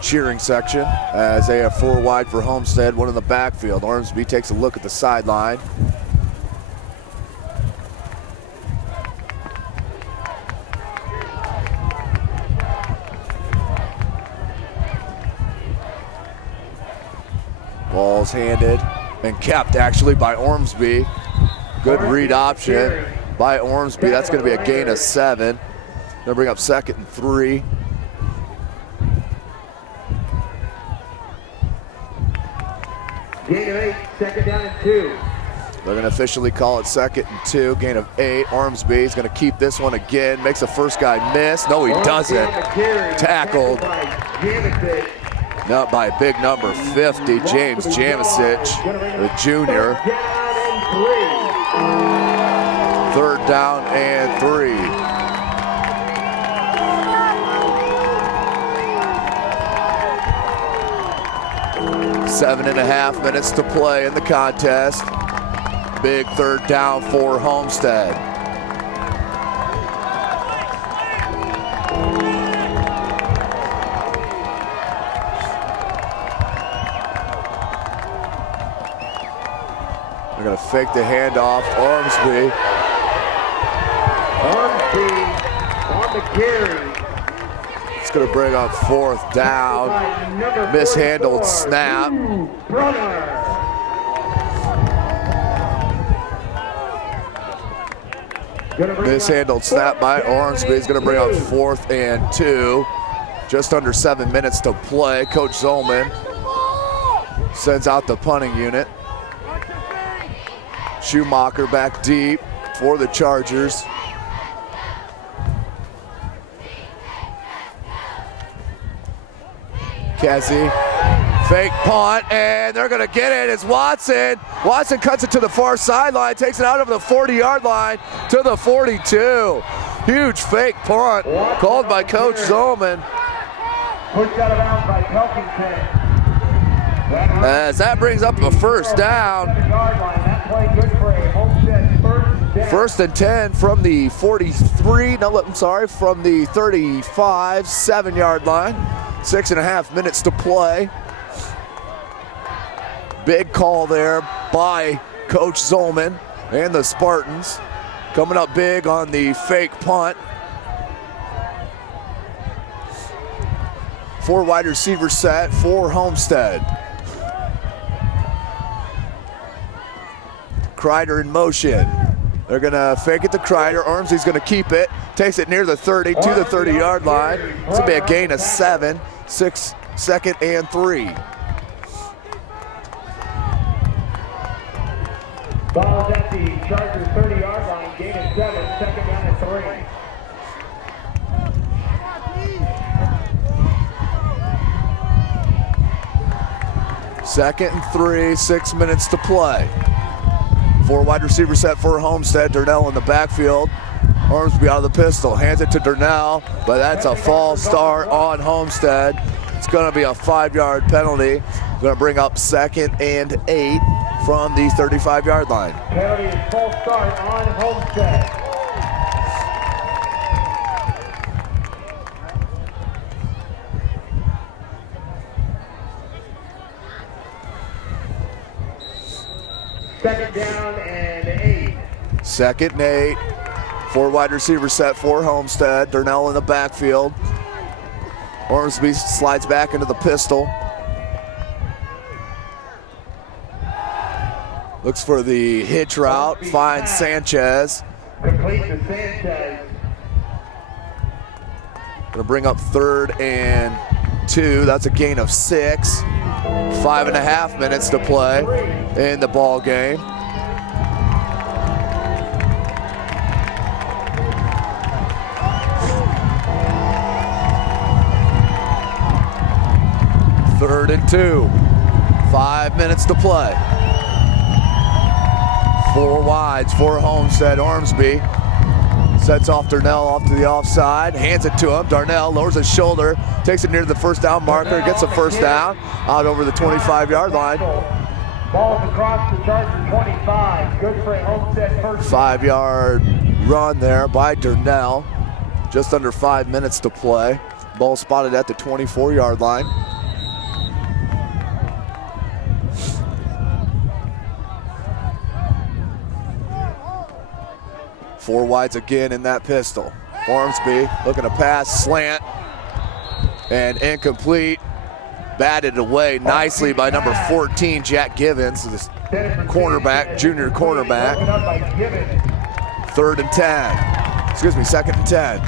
cheering section as they have 4 wide for Homestead, 1 in the backfield. Ormsby takes a look at the sideline. Ball's handed and kept actually by Ormsby. Good read option by Ormsby. That's going to be a gain of 7. Gonna bring up 2nd and 3. Gain of 8, 2nd down and 2. They're gonna officially call it 2nd and 2, gain of 8. Ormsby is gonna keep this one again, makes the first guy miss. No, he doesn't. Tackled. Not by a big number, 50, James Jamisic, the junior. 3rd down and 3. 7.5 minutes to play in the contest. Big 3rd down for Homestead. They're going to fake the handoff. Ormsby. Ormsby on the carry. It's going to bring up 4th down. Mishandled snap. Mishandled snap by Ormsby. Is going to bring up 4th and 2. Just under 7 minutes to play. Coach Zolman sends out the punting unit. Schumacher back deep for the Chargers. Kessie, fake punt, and they're gonna get it. It's Watson. Watson cuts it to the far sideline, takes it out of the 40-yard line to the 42. Huge fake punt called by Coach Zolman. Pushed out of bounds by Pelkington. As that brings up a 1st down. First and 10 from the 43, from the 35, 7-yard line. 6.5 minutes to play. Big call there by Coach Zolman and the Spartans. Coming up big on the fake punt. 4 wide receiver set for Homestead. Kreider in motion. They're gonna fake it to Kreider. Ormsby's gonna keep it. Takes it near the 30 to the 30-yard line. It's gonna be a gain of 7. 6, 2nd and 3. Ball is at the Chargers 30-yard line. Gain of 7. 2nd down and 3. 2nd and 3, 6 minutes to play. 4 wide receiver set for Homestead. Darnell in the backfield. Ormsby out of the pistol, hands it to Darnell, but that's a false start on Homestead. It's going to be a 5-yard penalty. Going to bring up 2nd and 8 from the 35-yard line. Penalty is false start on Homestead. Second down and 8. 2nd and 8. 4 wide receiver set for Homestead. Darnell in the backfield. Ormsby slides back into the pistol. Looks for the hitch route, finds Sanchez. Complete to Sanchez. Gonna bring up 3rd and 2. That's a gain of 6. 5.5 minutes to play in the ball game. 2. 5 minutes to play. 4 wides for Homestead. Ormsby sets off Darnell off to the offside, hands it to him. Darnell lowers his shoulder, takes it near the first down marker, gets a first down out over the 25-yard line. Ball's across the Charger 25. Good for a Homestead first. 5-yard run there by Darnell. Just under 5 minutes to play. Ball spotted at the 24-yard line. Four wides again in that pistol. Ormsby looking to pass, slant, and incomplete. Batted away nicely by number 14, Jack Givens, this cornerback, junior cornerback. 3rd and 10. Excuse me, 2nd and 10.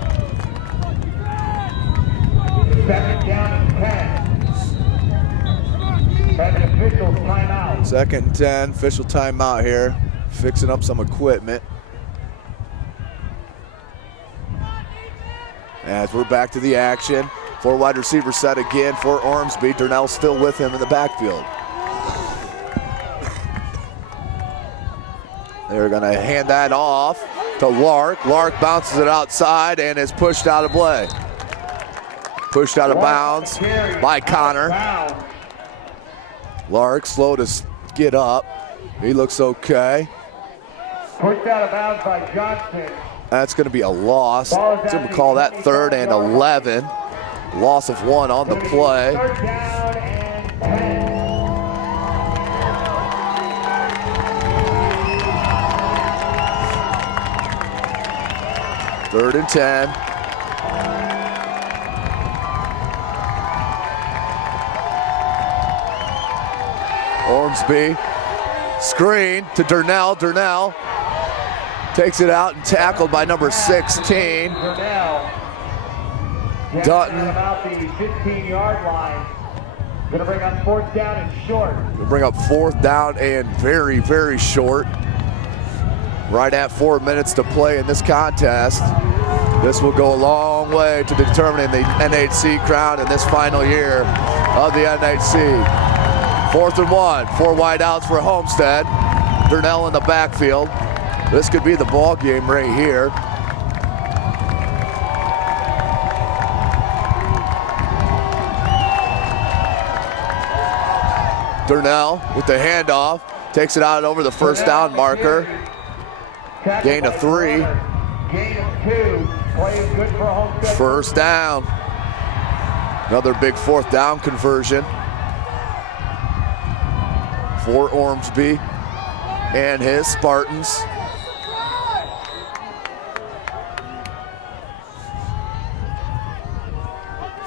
2nd down and 10. By the officials, timeout. 2nd and 10, official timeout here. Fixing up some equipment. As we're back to the action. 4 wide receiver set again for Ormsby. Darnell still with him in the backfield. They're gonna hand that off to Lark. Lark bounces it outside and is pushed out of play. Pushed out of bounds by Connor. Lark slow to get up. He looks okay. Pushed out of bounds by Johnson. That's gonna be a loss. So we'll call that 3rd and 11. Loss of 1 on the play. 3rd down and 10. Third and 10. Ormsby, screen to Darnell. Darnell takes it out and tackled by number 16. Dutton. About the 15-yard line. Gonna bring up 4th down and short. We'll bring up 4th down and very, very short. Right at 4 minutes to play in this contest. This will go a long way to determining the NHC crown in this final year of the NHC. 4th and 1, 4 wide outs for Homestead. Darnell in the backfield. This could be the ball game right here. Darnell with the handoff, takes it out over the first down marker. Gain of 3. Gain of 2. Play is good for Homestead. First down. Another big 4th down conversion for Ormsby and his Spartans.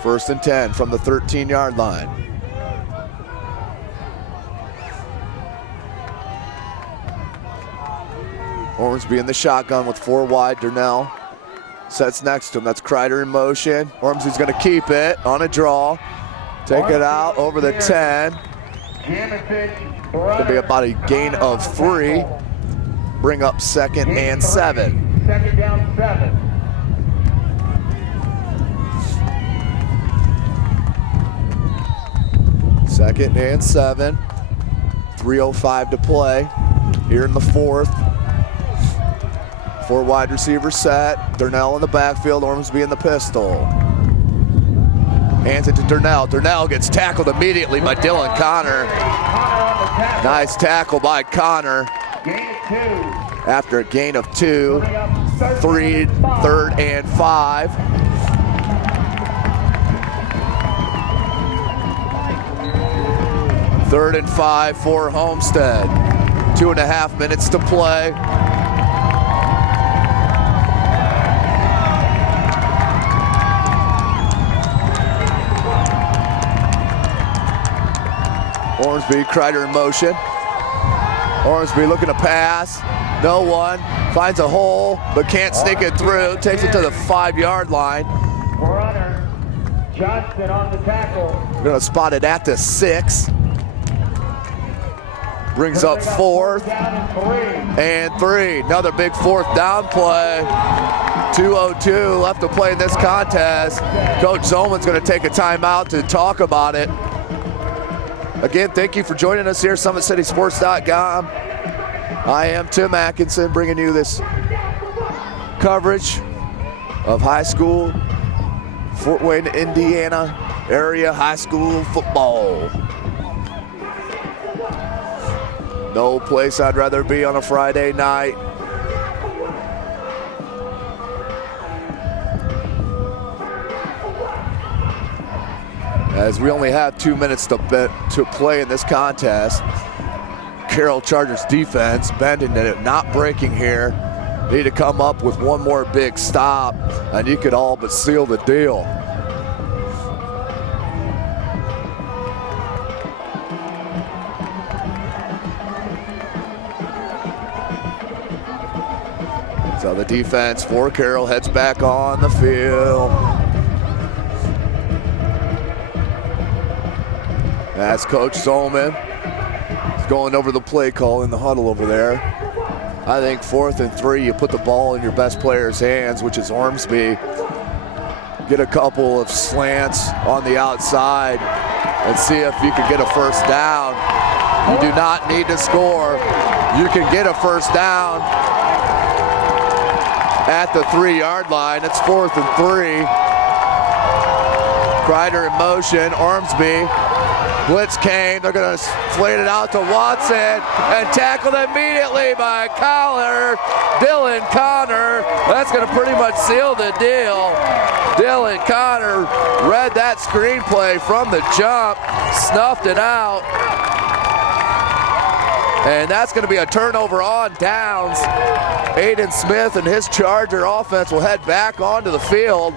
First and 10 from the 13-yard line. Ormsby in the shotgun with 4 wide. Darnell sets next to him. That's Kreider in motion. Ormsby's going to keep it on a draw. Take it out over the 10. It's going to be about a gain of 3. Bring up 2nd and 7. 2nd down 7. Second and 7. 3:05 to play here in the 4th. 4 wide receiver set. Darnell in the backfield, Ormsby in the pistol. Hands it to Darnell. Darnell gets tackled immediately by Dylan Connor. Nice tackle by Connor. After a gain of 2. 3rd and 5. Third and 5 for Homestead. 2.5 minutes to play. Ormsby, Kreider in motion. Ormsby looking to pass. No one. Finds a hole, but can't sneak it through. Takes it to the 5-yard line. Runner Johnson on the tackle. We're going to spot it at the 6. Brings up 4th and 3. Another big 4th down play. 2:02 left to play in this contest. Coach Zolman's going to take a timeout to talk about it. Again, thank you for joining us here at SummitCitySports.com. I am Tim Atkinson, bringing you this coverage of high school, Fort Wayne, Indiana area high school football. No place I'd rather be on a Friday night. As we only have 2 minutes to play in this contest. Carroll Chargers defense bending it, not breaking here. Need to come up with one more big stop, and you could all but seal the deal. So the defense for Carroll heads back on the field. That's Coach Zolman. He's going over the play call in the huddle over there. I think 4th and 3, you put the ball in your best player's hands, which is Ormsby. Get a couple of slants on the outside and see if you can get a first down. You do not need to score. You can get a first down at the 3-yard line. It's 4th and 3. Kreider in motion, Ormsby. Blitz came, they're gonna flat it out to Watson and tackled immediately by Dylan Connor. That's gonna pretty much seal the deal. Dylan Connor read that screenplay from the jump, snuffed it out. And that's gonna be a turnover on downs. Aiden Smith and his Charger offense will head back onto the field.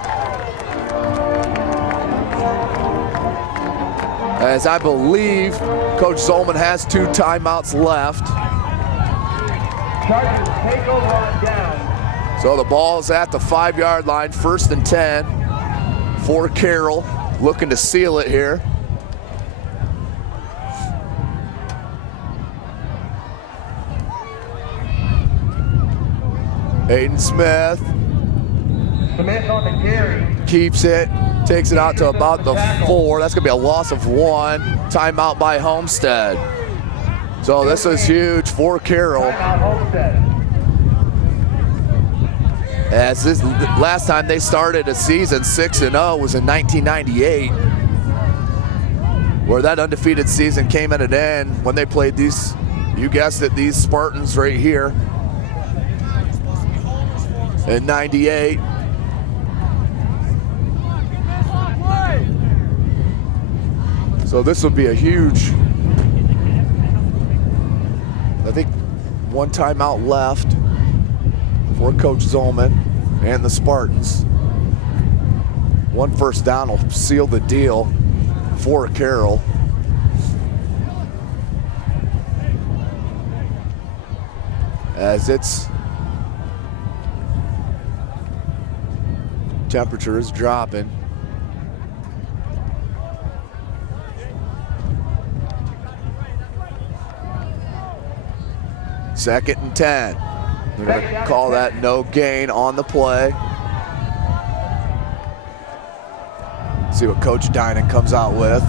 As I believe Coach Zolman has 2 timeouts left. Chargers take over on down. So the ball is at the 5-yard line, 1st and 10 for Carroll, looking to seal it here. Aiden Smith. Smith on the carry. Keeps it, takes it out to about the 4. That's gonna be a loss of 1. Timeout by Homestead. So this is huge for Carroll. Timeout Homestead. As this last time they started a season 6-0 was in 1998, where that undefeated season came at an end when they played these, you guessed it, these Spartans right here in 98. So this will be a huge, I think 1 timeout left for Coach Zolman and the Spartans. 1 first down will seal the deal for Carroll. As its temperature is dropping. Second and 10. They're going to call that no gain on the play. See what Coach Dinan comes out with.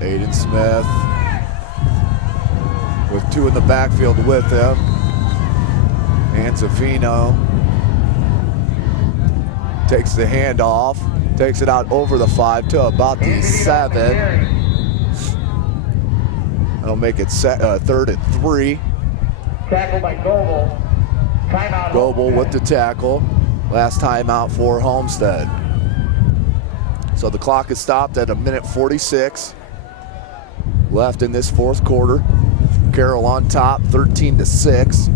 Aiden Smith with 2 in the backfield with him. Anzavino takes the handoff, takes it out over the 5 to about the 7. That'll make it 3rd and 3. Tackle by Goebel. Timeout. Goebel with the tackle. Last timeout for Homestead. So the clock is stopped at 1:46 left in this 4th quarter. Carroll on top, 13-6.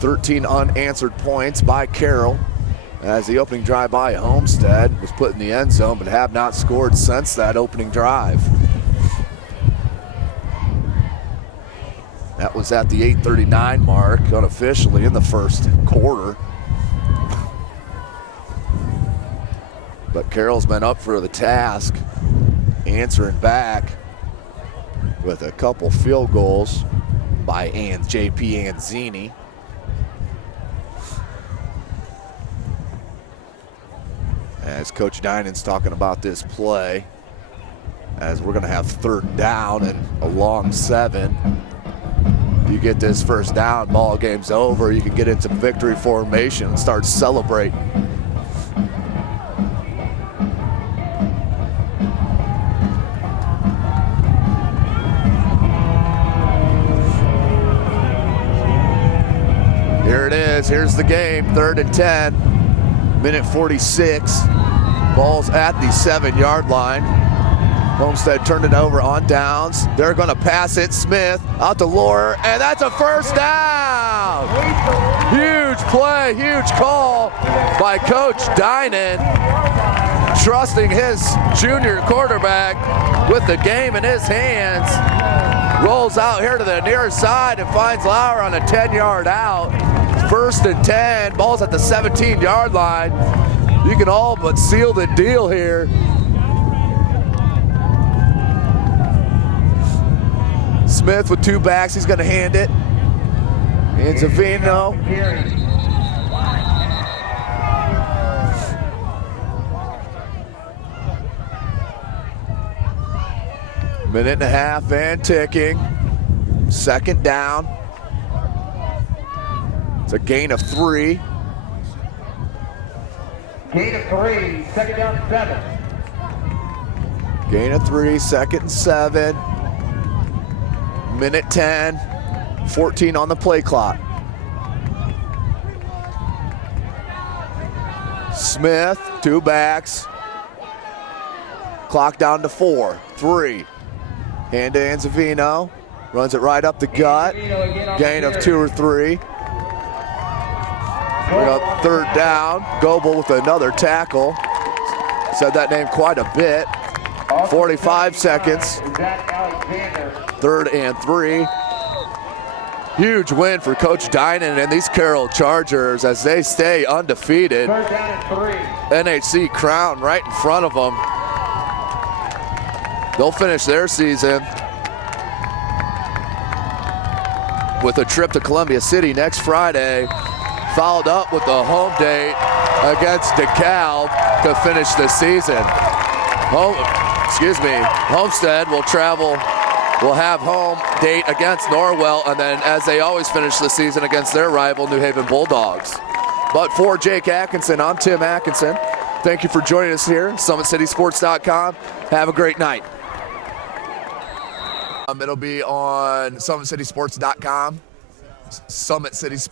13 unanswered points by Carroll, as the opening drive by Homestead was put in the end zone, but have not scored since that opening drive. That was at the 8:39 mark, unofficially in the 1st quarter. But Carroll's been up for the task, answering back with a couple field goals by J.P. Anzini. as Coach Dinan's talking about this play, as we're going to have 3rd down and a long 7. You get this 1st down, ball game's over. You can get into victory formation and start celebrating. Here it is. Here's the game. 3rd and 10. Minute 46. Ball's at the 7-yard line. Homestead turned it over on downs. They're going to pass it. Smith out to Lohr, and that's a 1st down. Huge play, huge call by Coach Dinan, trusting his junior quarterback with the game in his hands. Rolls out here to the near side and finds Lauer on a 10-yard out. 1st and 10, ball's at the 17-yard line. You can all but seal the deal here. Smith with 2 backs, he's gonna hand it. And Zavino. Minute and a half and ticking. 2nd down. It's a gain of 3. Gain of 3, 2nd down 7. Gain of 3, 2nd and 7. Minute 10, 14 on the play clock. Smith, 2 backs. Clock down to 4, 3. Hand to Anzavino, runs it right up the gut. Gain of 2 or 3. We're up 3rd down. Goebel with another tackle. Said that name quite a bit. 45 seconds. 3rd and 3. Huge win for Coach Dinan and these Carroll Chargers as they stay undefeated. 3rd down and 3. NHC crown right in front of them. They'll finish their season with a trip to Columbia City next Friday, followed up with the home date against DeKalb to finish the season. Homestead will have home date against Norwell, and then as they always finish the season against their rival, New Haven Bulldogs. But for Jake Atkinson, I'm Tim Atkinson. Thank you for joining us here, SummitCitySports.com. Have a great night. It'll be on SummitCitySports.com. Summit City Sports.